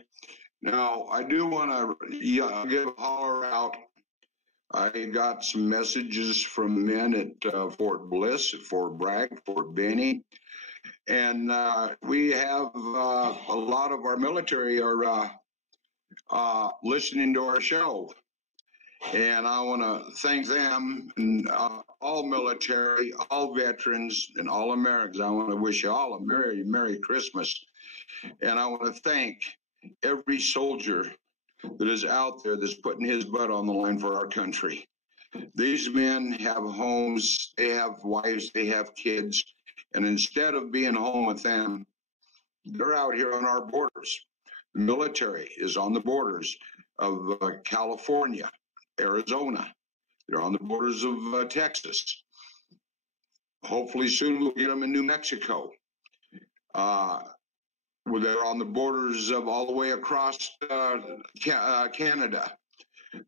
Now, I do want to give a holler out. I got some messages from men at Fort Bliss, at Fort Bragg, Fort Benning, and we have a lot of our military are listening to our show. And I want to thank them and all military, all veterans, and all Americans. I want to wish you all a Merry, Merry Christmas. And I want to thank every soldier that is out there that's putting his butt on the line for our country. These men have homes, they have wives, they have kids. And instead of being home with them, they're out here on our borders. The military is on the borders of California, Arizona. They're on the borders of Texas. Hopefully soon we'll get them in New Mexico. They're on the borders of all the way across Canada.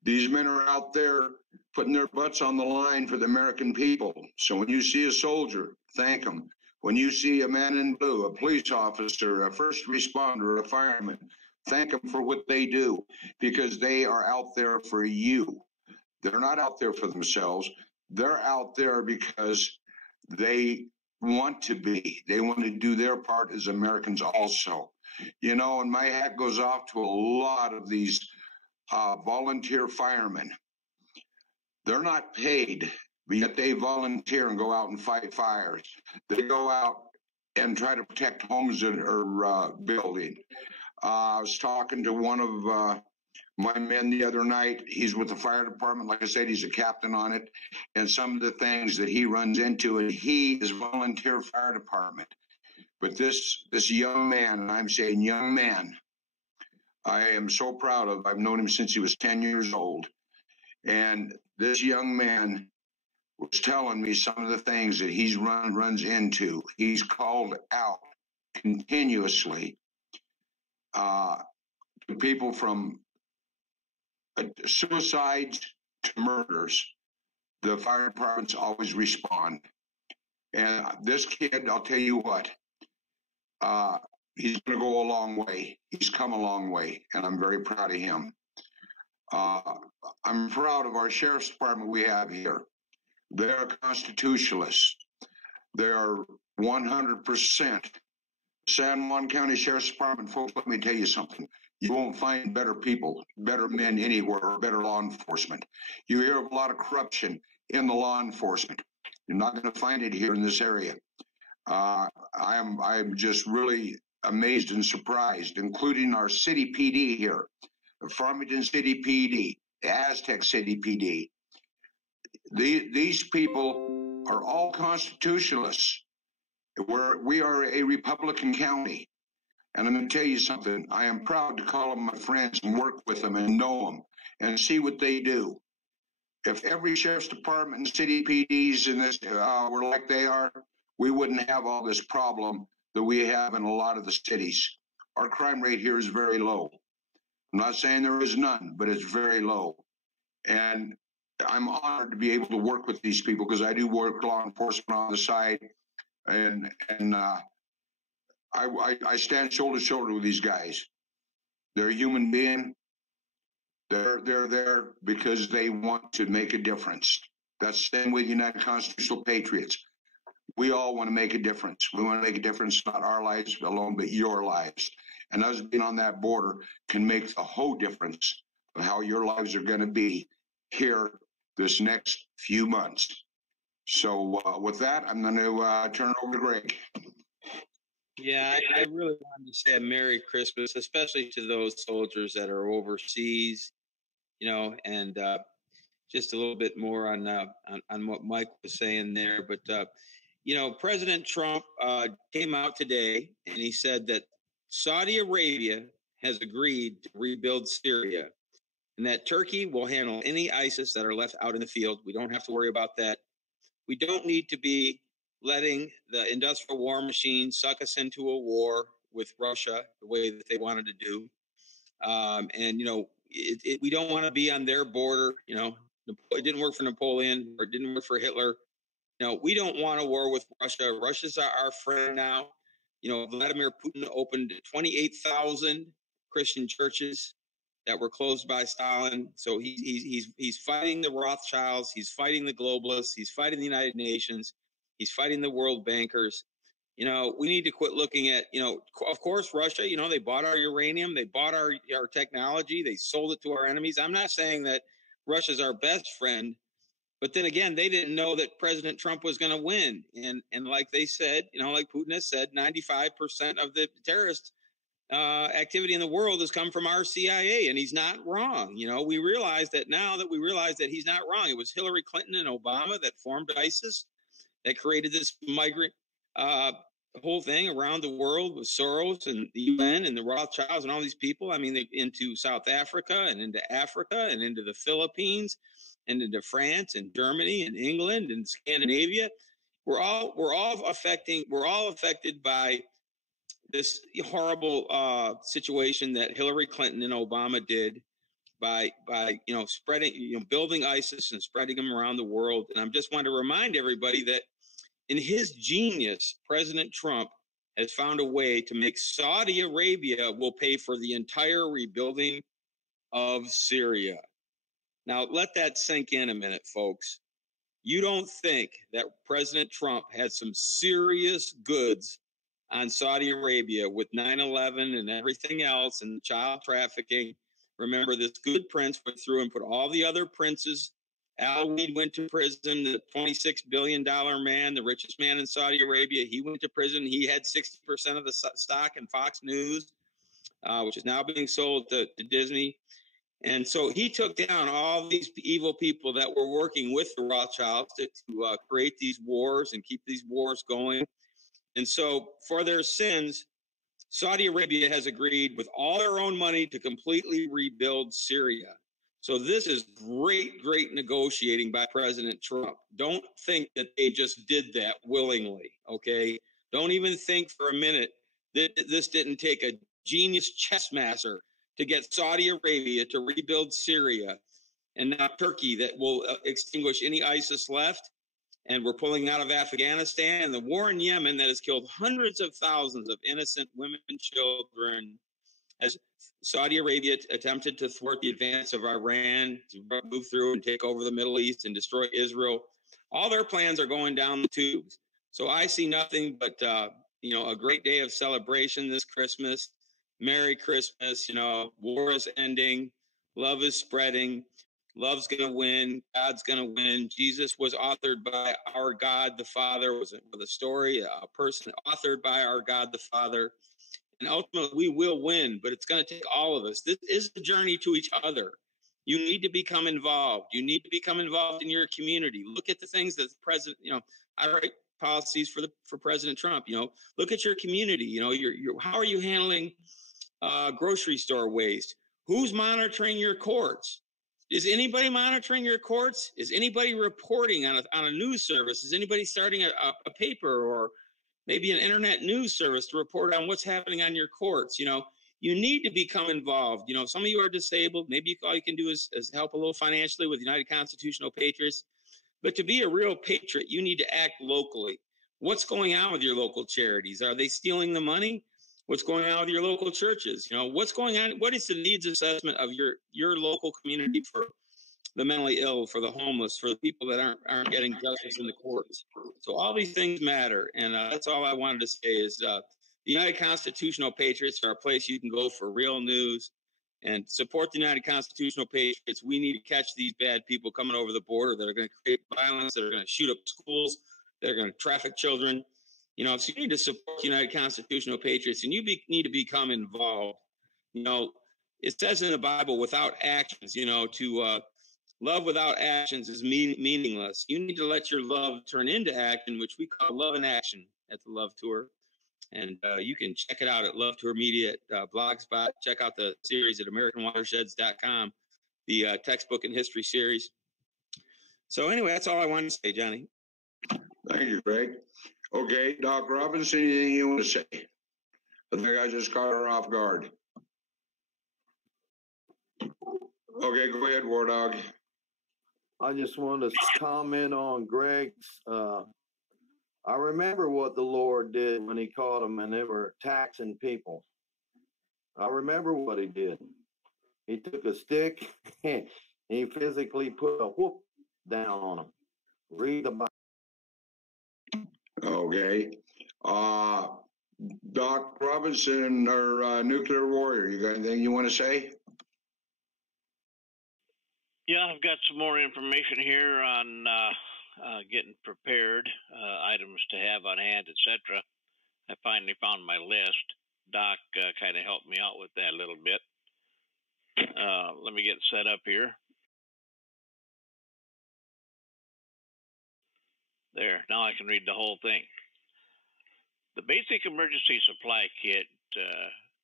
These men are out there putting their butts on the line for the American people. So when you see a soldier, thank them. When you see a man in blue, a police officer, a first responder, a fireman, thank them for what they do, because they are out there for you. They're not out there for themselves. They're out there because they want to be. They want to do their part as Americans also. You know, and my hat goes off to a lot of these volunteer firemen. They're not paid, but yet they volunteer and go out and fight fires. They go out and try to protect homes that are building. I was talking to one of my men the other night. He's with the fire department. Like I said, he's a captain on it. And some of the things that he runs into, and he is volunteer fire department. But this young man, and I'm saying young man, I am so proud of. I've known him since he was 10 years old. And this young man was telling me some of the things that he's runs into. He's called out continuously to people from suicides to murders, the fire departments always respond. And this kid, I'll tell you what, he's going to go a long way. He's come a long way, and I'm very proud of him. I'm proud of our sheriff's department we have here. They're constitutionalists. They are 100%. San Juan County Sheriff's Department, folks, let me tell you something. You won't find better people, better men anywhere, or better law enforcement. You hear of a lot of corruption in the law enforcement. You're not going to find it here in this area. I'm just really amazed and surprised, including our city PD here, the Farmington City PD, the Aztec City PD. These people are all constitutionalists. We are a Republican county. And I'm going to tell you something. I am proud to call them my friends and work with them and know them and see what they do. If every sheriff's department and city PDs in this were like they are, we wouldn't have all this problem that we have in a lot of the cities. Our crime rate here is very low. I'm not saying there is none, but it's very low. And I'm honored to be able to work with these people because I do work law enforcement on the side. And I stand shoulder to shoulder with these guys. They're a human being. They're there because they want to make a difference. That's the same with United Constitutional Patriots. We all want to make a difference. We want to make a difference, not our lives alone, but your lives. And us being on that border can make the whole difference of how your lives are going to be here this next few months. So with that, I'm going to turn it over to Greg. Yeah, I really wanted to say a Merry Christmas, especially to those soldiers that are overseas, and just a little bit more on what Mike was saying there. But, President Trump came out today and he said that Saudi Arabia has agreed to rebuild Syria and that Turkey will handle any ISIS that are left out in the field. We don't have to worry about that. We don't need to be letting the industrial war machine suck us into a war with Russia the way that they wanted to do. We don't want to be on their border. It didn't work for Napoleon or it didn't work for Hitler. We don't want a war with Russia. Russia's our friend now. Vladimir Putin opened 28,000 Christian churches that were closed by Stalin. So he's fighting the Rothschilds. He's fighting the globalists. He's fighting the United Nations. He's fighting the world bankers. We need to quit looking at, of course, Russia, they bought our uranium. They bought our technology. They sold it to our enemies. I'm not saying that Russia's our best friend. But then again, they didn't know that President Trump was going to win. And like they said, like Putin has said, 95% of the terrorist activity in the world has come from our CIA, and he's not wrong. We realize that now that he's not wrong. It was Hillary Clinton and Obama that formed ISIS, that created this migrant whole thing around the world with Soros and the UN and the Rothschilds and all these people. I mean, into South Africa and into Africa and into the Philippines and into France and Germany and England and Scandinavia. We're all affected by this horrible situation that Hillary Clinton and Obama did by spreading, building ISIS and spreading them around the world. And I just want to remind everybody that in his genius, President Trump has found a way to make Saudi Arabia will pay for the entire rebuilding of Syria. Now, let that sink in a minute, folks. You don't think that President Trump had some serious goods on Saudi Arabia with 9/11 and everything else and child trafficking. Remember, this good prince went through and put all the other princes. Al Weed went to prison, the $26 billion man, the richest man in Saudi Arabia. He went to prison. He had 60% of the stock in Fox News, which is now being sold to Disney. And so he took down all these evil people that were working with the Rothschilds to create these wars and keep these wars going. And so for their sins, Saudi Arabia has agreed with all their own money to completely rebuild Syria. So this is great, great negotiating by President Trump. Don't think that they just did that willingly, okay? Don't even think for a minute that this didn't take a genius chess master to get Saudi Arabia to rebuild Syria, and now Turkey that will extinguish any ISIS left. And we're pulling out of Afghanistan, and the war in Yemen that has killed hundreds of thousands of innocent women and children, as Saudi Arabia attempted to thwart the advance of Iran to move through and take over the Middle East and destroy Israel. All their plans are going down the tubes. So I see nothing but, a great day of celebration this Christmas. Merry Christmas. War is ending. Love is spreading. Love's going to win. God's going to win. Jesus was authored by our God the Father, was a story, a person authored by our God the Father. And ultimately, we will win, but it's going to take all of us. This is a journey to each other. You need to become involved. You need to become involved in your community. Look at the things that the president, I write policies for President Trump. Look at your community. How are you handling grocery store waste? Who's monitoring your courts? Is anybody monitoring your courts? Is anybody reporting on a news service? Is anybody starting a paper or maybe an internet news service to report on what's happening on your courts? You need to become involved. Some of you are disabled. Maybe all you can do is help a little financially with United Constitutional Patriots. But to be a real patriot, you need to act locally. What's going on with your local charities? Are they stealing the money? What's going on with your local churches? What's going on? What is the needs assessment of your local community for the mentally ill, for the homeless, for the people that aren't getting justice in the courts? So all these things matter. And that's all I wanted to say is the United Constitutional Patriots are a place you can go for real news and support the United Constitutional Patriots. We need to catch these bad people coming over the border that are going to create violence, that are going to shoot up schools, that are going to traffic children. So you need to support United Constitutional Patriots, and you need to become involved. It says in the Bible, without actions, to love without actions is meaningless. You need to let your love turn into action, which we call Love in Action at the Love Tour. And you can check it out at Love Tour Media Blogspot. Check out the series at AmericanWatersheds.com, the textbook and history series. So anyway, that's all I wanted to say, Johnny. Thank you, Greg. Okay, Doc Robinson, anything you want to say? I think I just caught her off guard. Okay, go ahead, War Dog. I just want to comment on Greg's. I remember what the Lord did when he caught them and they were taxing people. I remember what he did. He took a stick and he physically put a whoop down on them. Read the Bible. Okay. Doc Robinson, or Nuclear Warrior, you got anything you want to say? Yeah, I've got some more information here on getting prepared, items to have on hand, etc. I finally found my list. Doc kind of helped me out with that a little bit. Let me get set up here. There, now I can read the whole thing. The basic emergency supply kit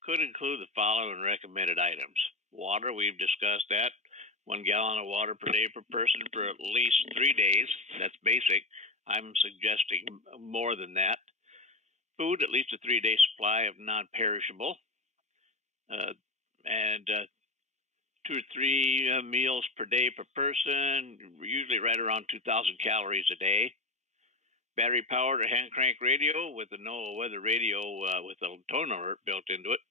could include the following recommended items. Water, we've discussed that. 1 gallon of water per day per person for at least 3 days. That's basic. I'm suggesting more than that. Food, at least a 3-day supply of non-perishable. And 2 or 3 meals per day per person, usually right around 2,000 calories a day. Battery-powered or hand-crank radio with a no-weather radio with a tone alert built into it.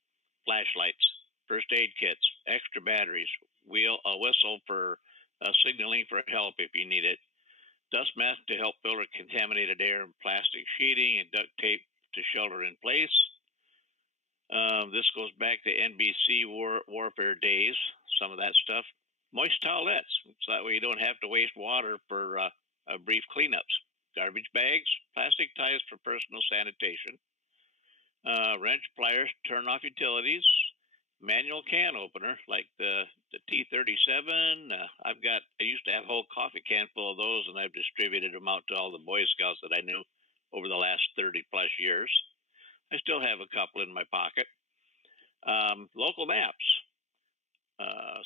Flashlights, first aid kits, extra batteries, a whistle for signaling for help if you need it. Dust mask to help filter contaminated air and plastic sheeting and duct tape to shelter in place. This goes back to NBC warfare days, some of that stuff. Moist towelettes, so that way you don't have to waste water for brief cleanups. Garbage bags, plastic ties for personal sanitation. Wrench, pliers to turn off utilities. Manual can opener like the T37. I used to have a whole coffee can full of those, and I've distributed them out to all the Boy Scouts that I knew over the last 30 plus years. I still have a couple in my pocket. Local maps,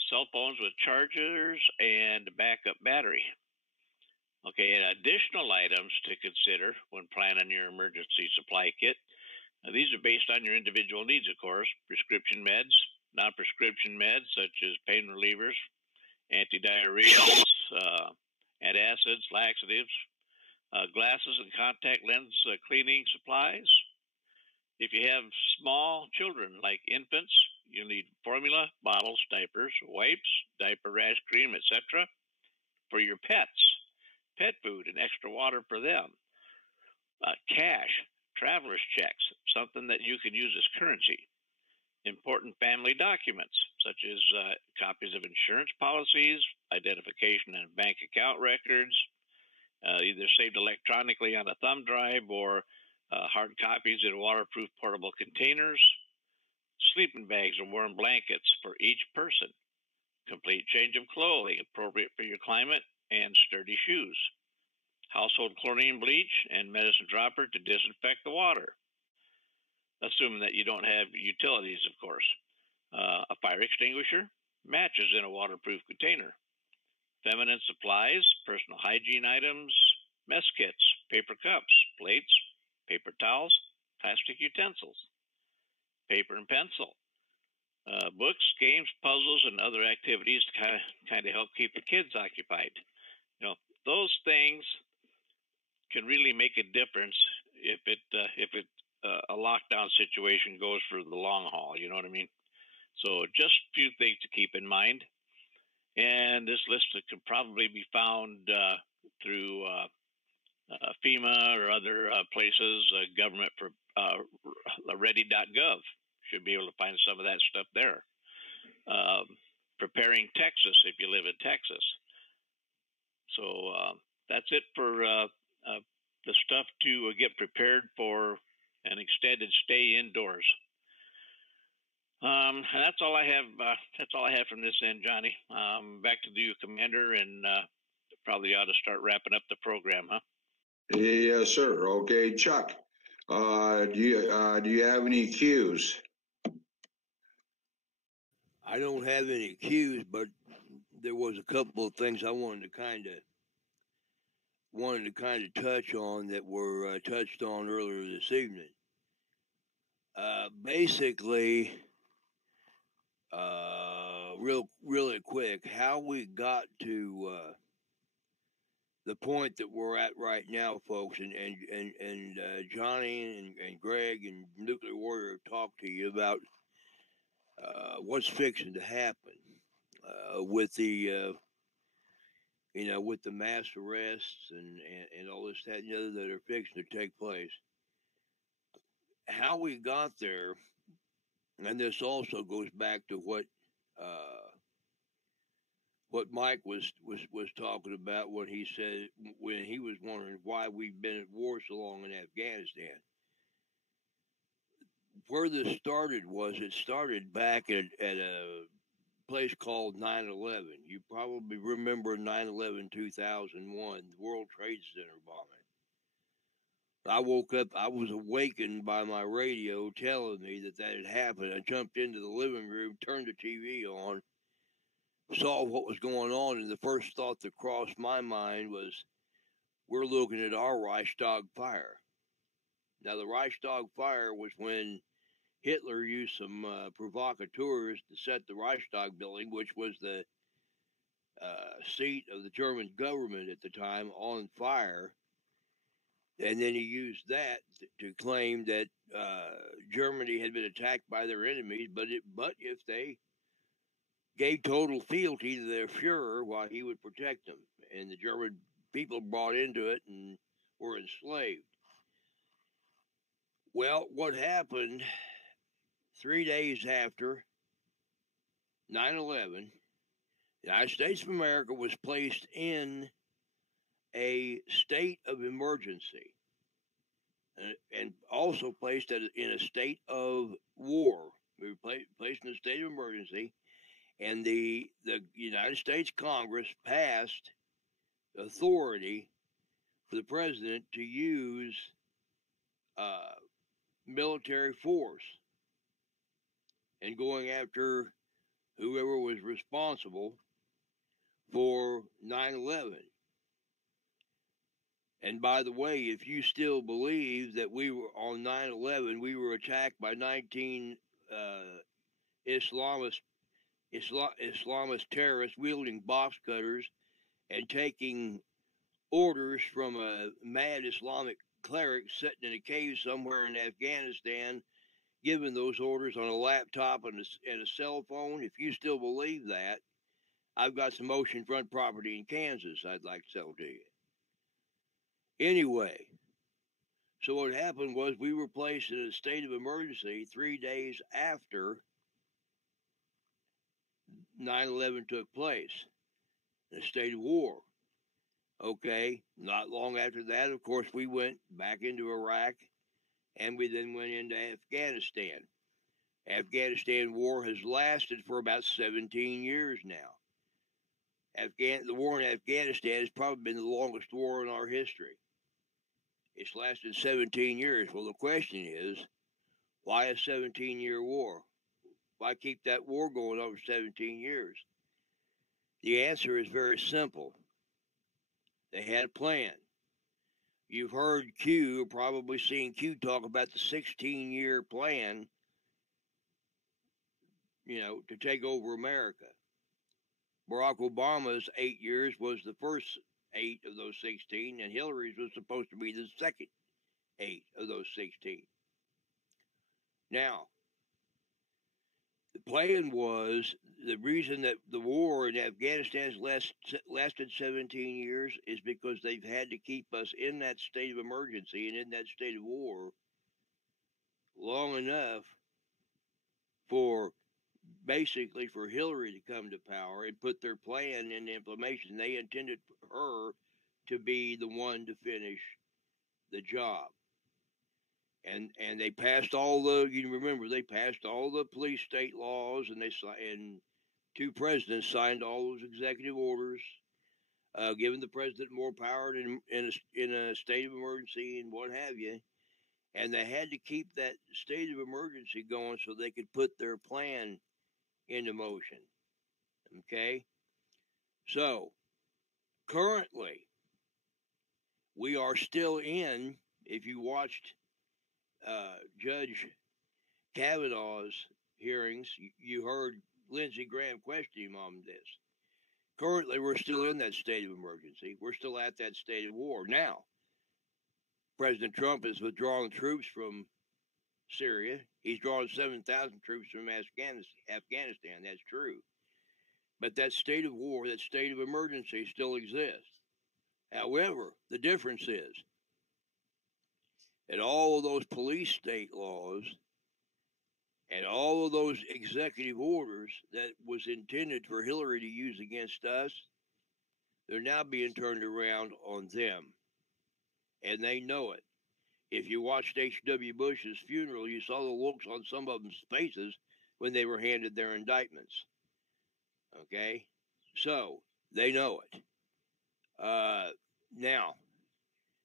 cell phones with chargers and backup battery. Okay, and additional items to consider when planning your emergency supply kit. These are based on your individual needs, of course. Prescription meds, non-prescription meds such as pain relievers, antidiarrheals, antacids, laxatives, glasses and contact lens cleaning supplies. If you have small children like infants, you'll need formula, bottles, diapers, wipes, diaper rash cream, etc. For your pets, pet food and extra water for them. Cash, traveler's checks, something that you can use as currency. Important family documents, such as copies of insurance policies, identification and bank account records, either saved electronically on a thumb drive or hard copies in waterproof portable containers, sleeping bags and warm blankets for each person, complete change of clothing appropriate for your climate, and sturdy shoes, household chlorine bleach and medicine dropper to disinfect the water, assuming that you don't have utilities, of course, a fire extinguisher, matches in a waterproof container, feminine supplies, personal hygiene items, mess kits, paper cups, plates, paper towels, plastic utensils, paper and pencil, books, games, puzzles, and other activities to kind of help keep the kids occupied. You know, those things can really make a difference if a lockdown situation goes for the long haul. You know what I mean? So just a few things to keep in mind. And this list can probably be found through FEMA or other places, government for ready.gov. Should be able to find some of that stuff there. Preparing Texas if you live in Texas. So that's it for the stuff to get prepared for an extended stay indoors. And that's all I have. That's all I have from this end, Johnny. Back to you, Commander, and probably ought to start wrapping up the program, huh? Yes, sir. Okay, Chuck. Do you have any cues? I don't have any cues, but there was a couple of things I wanted to kind of touch on that were touched on earlier this evening. Basically, really quick, how we got to the point that we're at right now, folks, and Johnny and Greg and Nuclear Warrior have talked to you about what's fixing to happen with the with the mass arrests and all this, that, and the other that are fixing to take place. How we got there, and this also goes back to what Mike was talking about when he said, when he was wondering why we've been at war so long in Afghanistan. Where this started was, it started back at a place called 9/11. You probably remember 9/11 2001, the World Trade Center bombing. I woke up, I was awakened by my radio telling me that had happened. I jumped into the living room, turned the TV on, saw what was going on, and the first thought that crossed my mind was, we're looking at our Reichstag fire. Now, the Reichstag fire was when Hitler used some provocateurs to set the Reichstag building, which was the seat of the German government at the time, on fire. And then he used that to claim that Germany had been attacked by their enemies, but if they gave total fealty to their Fuhrer, while he would protect them. And the German people bought into it and were enslaved. Well, what happened 3 days after 9/11, the United States of America was placed in a state of emergency and also placed in a state of war. We were placed in a state of emergency, and the United States Congress passed authority for the president to use military force and going after whoever was responsible for 9/11. And by the way, if you still believe that we were on 9/11, we were attacked by 19 Islamist terrorists wielding box cutters and taking orders from a mad Islamic cleric sitting in a cave somewhere in Afghanistan, giving those orders on a laptop and a cell phone. If you still believe that, I've got some oceanfront property in Kansas I'd like to sell to you. Anyway, so what happened was we were placed in a state of emergency 3 days after 9/11 took place, in a state of war. Okay, not long after that, of course, we went back into Iraq, and we then went into Afghanistan. Afghanistan war has lasted for about 17 years now. The war in Afghanistan has probably been the longest war in our history. It's lasted 17 years. Well, the question is, why a 17-year war? Why keep that war going over 17 years? The answer is very simple. They had a plan. You've heard Q, or probably seen Q talk about the 16-year plan, to take over America. Barack Obama's 8 years was the first 8 of those 16, and Hillary's was supposed to be the second 8 of those 16. Now, the plan was, the reason that the war in Afghanistan has lasted 17 years is because they've had to keep us in that state of emergency and in that state of war long enough for Hillary to come to power and put their plan into implementation. They intended her to be the one to finish the job. And they passed they passed all the police state laws, and 2 presidents signed all those executive orders, giving the president more power in a state of emergency and what have you. And they had to keep that state of emergency going so they could put their plan into motion. Okay? So, currently, we are still in, if you watched Judge Kavanaugh's hearings, you heard Lindsey Graham question him on this. Currently, we're still in that state of emergency. We're still at that state of war. Now, President Trump is withdrawing troops from Syria. He's drawing 7,000 troops from Afghanistan. That's true. But that state of war, that state of emergency still exists. However, the difference is that all of those police state laws and all of those executive orders that was intended for Hillary to use against us, they're now being turned around on them. And they know it. If you watched H.W. Bush's funeral, you saw the looks on some of them's faces when they were handed their indictments. Okay? So, they know it. Now,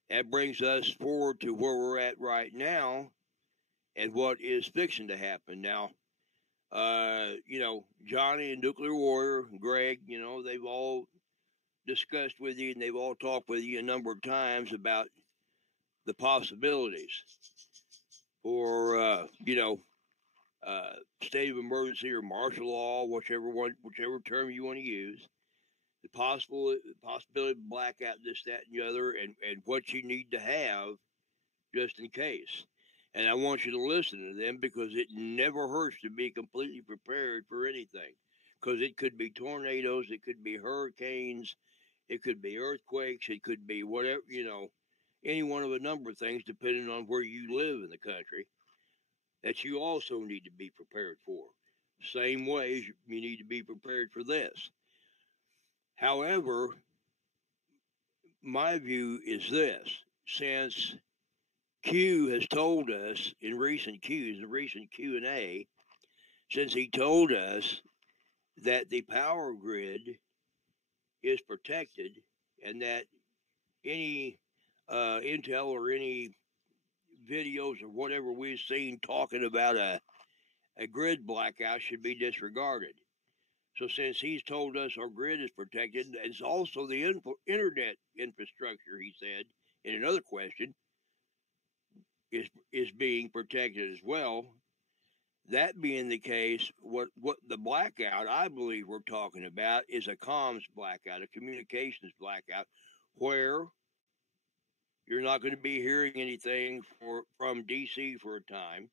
that brings us forward to where we're at right now and what is fixing to happen. Now, Johnny and Nuclear Warrior, Greg, they've all discussed with you and they've all talked with you a number of times about the possibilities for, state of emergency or martial law, whichever term you want to use, the possibility of blackout, this, that, and the other, and what you need to have just in case. And I want you to listen to them because it never hurts to be completely prepared for anything. Because it could be tornadoes, it could be hurricanes, it could be earthquakes, it could be whatever, any one of a number of things depending on where you live in the country that you also need to be prepared for. Same way you need to be prepared for this. However, my view is this. Since Q has told us in recent Q&A, since he told us that the power grid is protected and that any intel or any videos or whatever we've seen talking about a grid blackout should be disregarded. So since he's told us our grid is protected, it's also the internet infrastructure, he said, in another question, is being protected as well, That being the case, what the blackout I believe we're talking about is a comms blackout, a communications blackout, where you're not going to be hearing anything from DC for a time.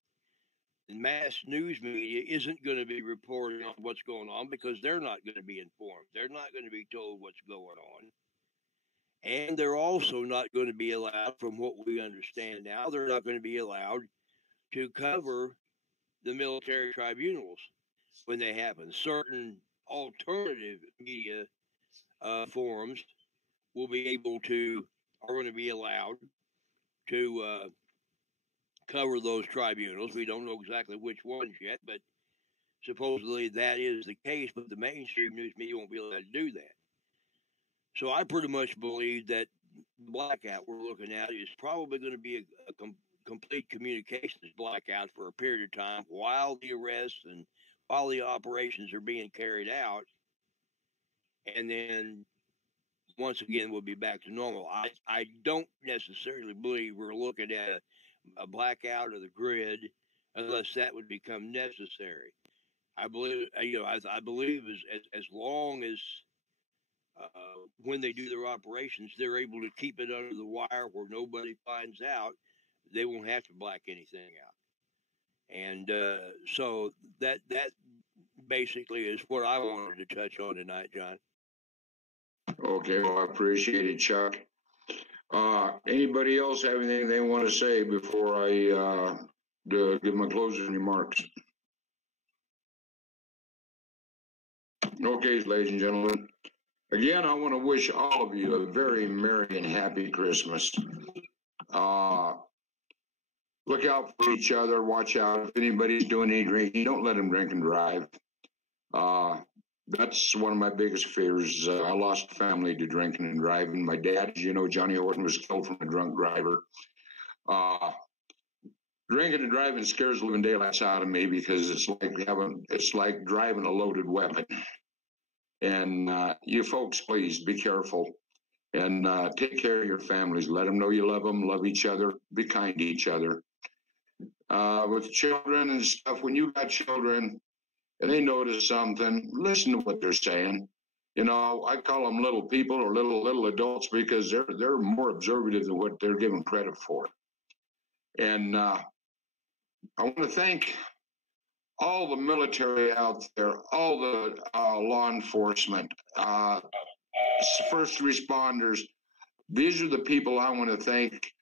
The mass news media isn't going to be reporting on what's going on because they're not going to be informed. They're not going to be told what's going on. And they're also not going to be allowed, from what we understand now, they're not going to be allowed to cover the military tribunals when they happen. Certain alternative media forums are going to be allowed to cover those tribunals. We don't know exactly which ones yet, but supposedly that is the case, but the mainstream news media won't be allowed to do that. So I pretty much believe that the blackout we're looking at is probably going to be a complete communications blackout for a period of time while the arrests and while the operations are being carried out. And then once again, we'll be back to normal. I don't necessarily believe we're looking at a blackout of the grid unless that would become necessary. I believe, I believe as long as when they do their operations, they're able to keep it under the wire where nobody finds out, they won't have to black anything out. And so that basically is what I wanted to touch on tonight, John. Okay, well, I appreciate it, Chuck. Anybody else have anything they want to say before I give my closing remarks? Okay, ladies and gentlemen. Again, I want to wish all of you a very merry and happy Christmas. Look out for each other. Watch out. If anybody's doing any drinking, don't let them drink and drive. That's one of my biggest fears. I lost family to drinking and driving. My dad, as you know, Johnny Horton, was killed from a drunk driver. Drinking and driving scares the living daylights out of me because it's like driving a loaded weapon. And you folks, please be careful and take care of your families. Let them know you love them, love each other, be kind to each other. With children and stuff, when you got children and they notice something, listen to what they're saying. You know, I call them little people or little adults because they're more observative than what they're given credit for. And I want to thank all the military out there, all the law enforcement, first responders. These are the people I want to thank.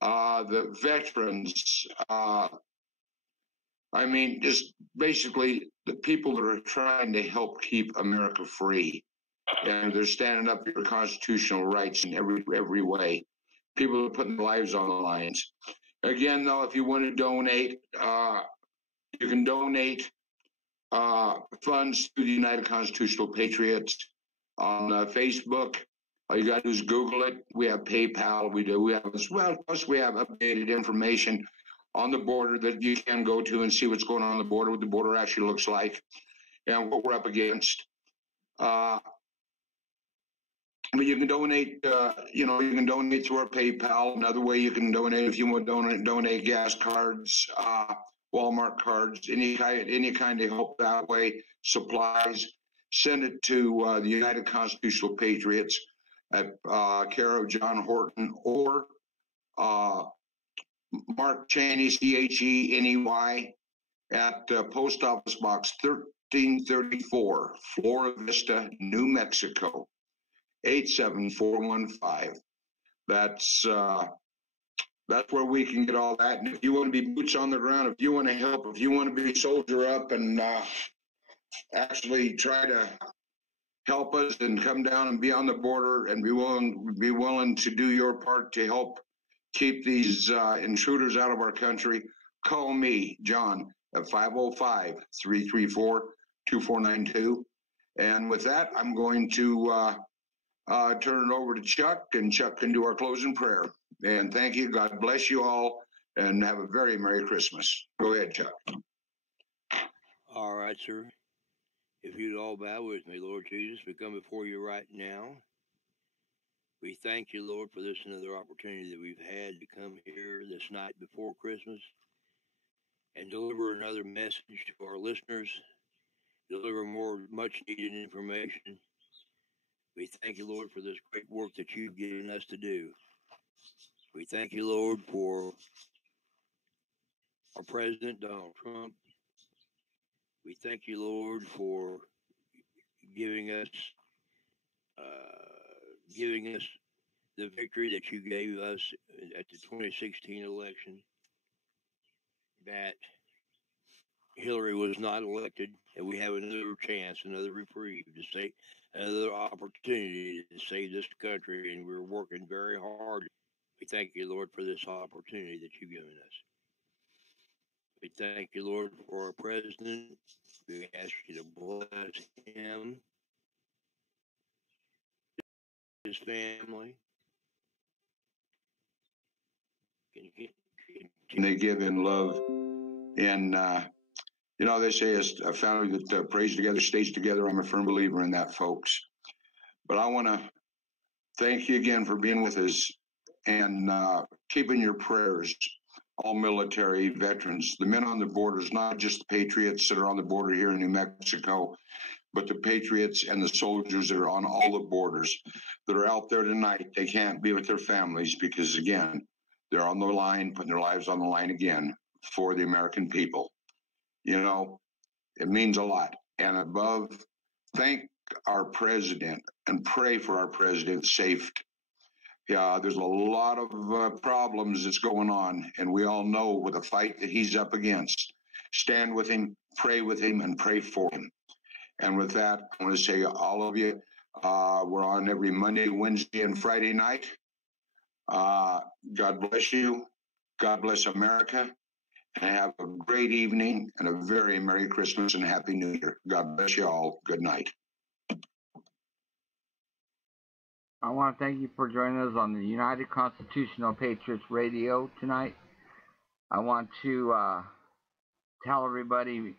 The veterans. I mean, just basically the people that are trying to help keep America free, and they're standing up for constitutional rights in every way. People are putting their lives on the lines. Again, though, if you want to donate, you can donate funds to the United Constitutional Patriots on Facebook. All you got to do is Google it. We have PayPal. We have as well. Plus, we have updated information on the border that you can go to and see what's going on the border, what the border actually looks like, and what we're up against. But you can donate. You can donate through our PayPal. Another way you can donate if you want to donate gas cards, Walmart cards, any kind of help that way. Supplies. Send it to the United Constitutional Patriots at care of John Horton or Mark Cheney, Cheney, at Post Office Box 1334, Flora Vista, New Mexico, 87415. That's where we can get all that. And if you want to be boots on the ground, if you want to help, if you want to be soldier up and actually try to help us and come down and be on the border and be willing to do your part to help keep these intruders out of our country, call me, John, at 505-334-2492. And with that, I'm going to turn it over to Chuck, and Chuck can do our closing prayer. And thank you. God bless you all, and have a very Merry Christmas. Go ahead, Chuck. All right, sir. If you'd all bow with me, Lord Jesus, we come before you right now. We thank you, Lord, for this another opportunity that we've had to come here this night before Christmas and deliver another message to our listeners, deliver more much needed information. We thank you, Lord, for this great work that you've given us to do. We thank you, Lord, for our President, Donald Trump. We thank you, Lord, for giving us the victory that you gave us at the 2016 election, that Hillary was not elected, and we have another chance, another reprieve to say, another opportunity to save this country, and we're working very hard. We thank you, Lord, for this opportunity that you've given us. We thank you, Lord, for our president. We ask you to bless him, his family. And they give in love. And, they say it's a family that prays together, stays together. I'm a firm believer in that, folks. But I want to thank you again for being with us and keeping your prayers, all military veterans, the men on the borders, not just the patriots that are on the border here in New Mexico, but the patriots and the soldiers that are on all the borders that are out there tonight. They can't be with their families because, again, they're on the line, putting their lives on the line again for the American people. It means a lot. And above, thank our president and pray for our president's safety. Yeah, there's a lot of problems that's going on, and we all know with the fight that he's up against. Stand with him, and pray for him. And with that, I want to say all of you, we're on every Monday, Wednesday, and Friday night. God bless you. God bless America. And have a great evening and a very Merry Christmas and Happy New Year. God bless you all. Good night. I want to thank you for joining us on the United Constitutional Patriots Radio tonight. I want to tell everybody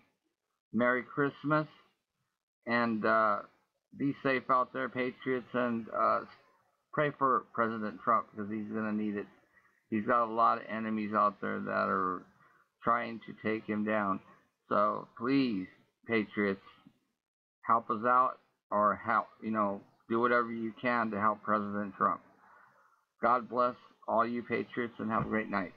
Merry Christmas and be safe out there, Patriots, and pray for President Trump because he's going to need it. He's got a lot of enemies out there that are trying to take him down. So please, Patriots, help us out or do whatever you can to help President Trump. God bless all you Patriots and have a great night.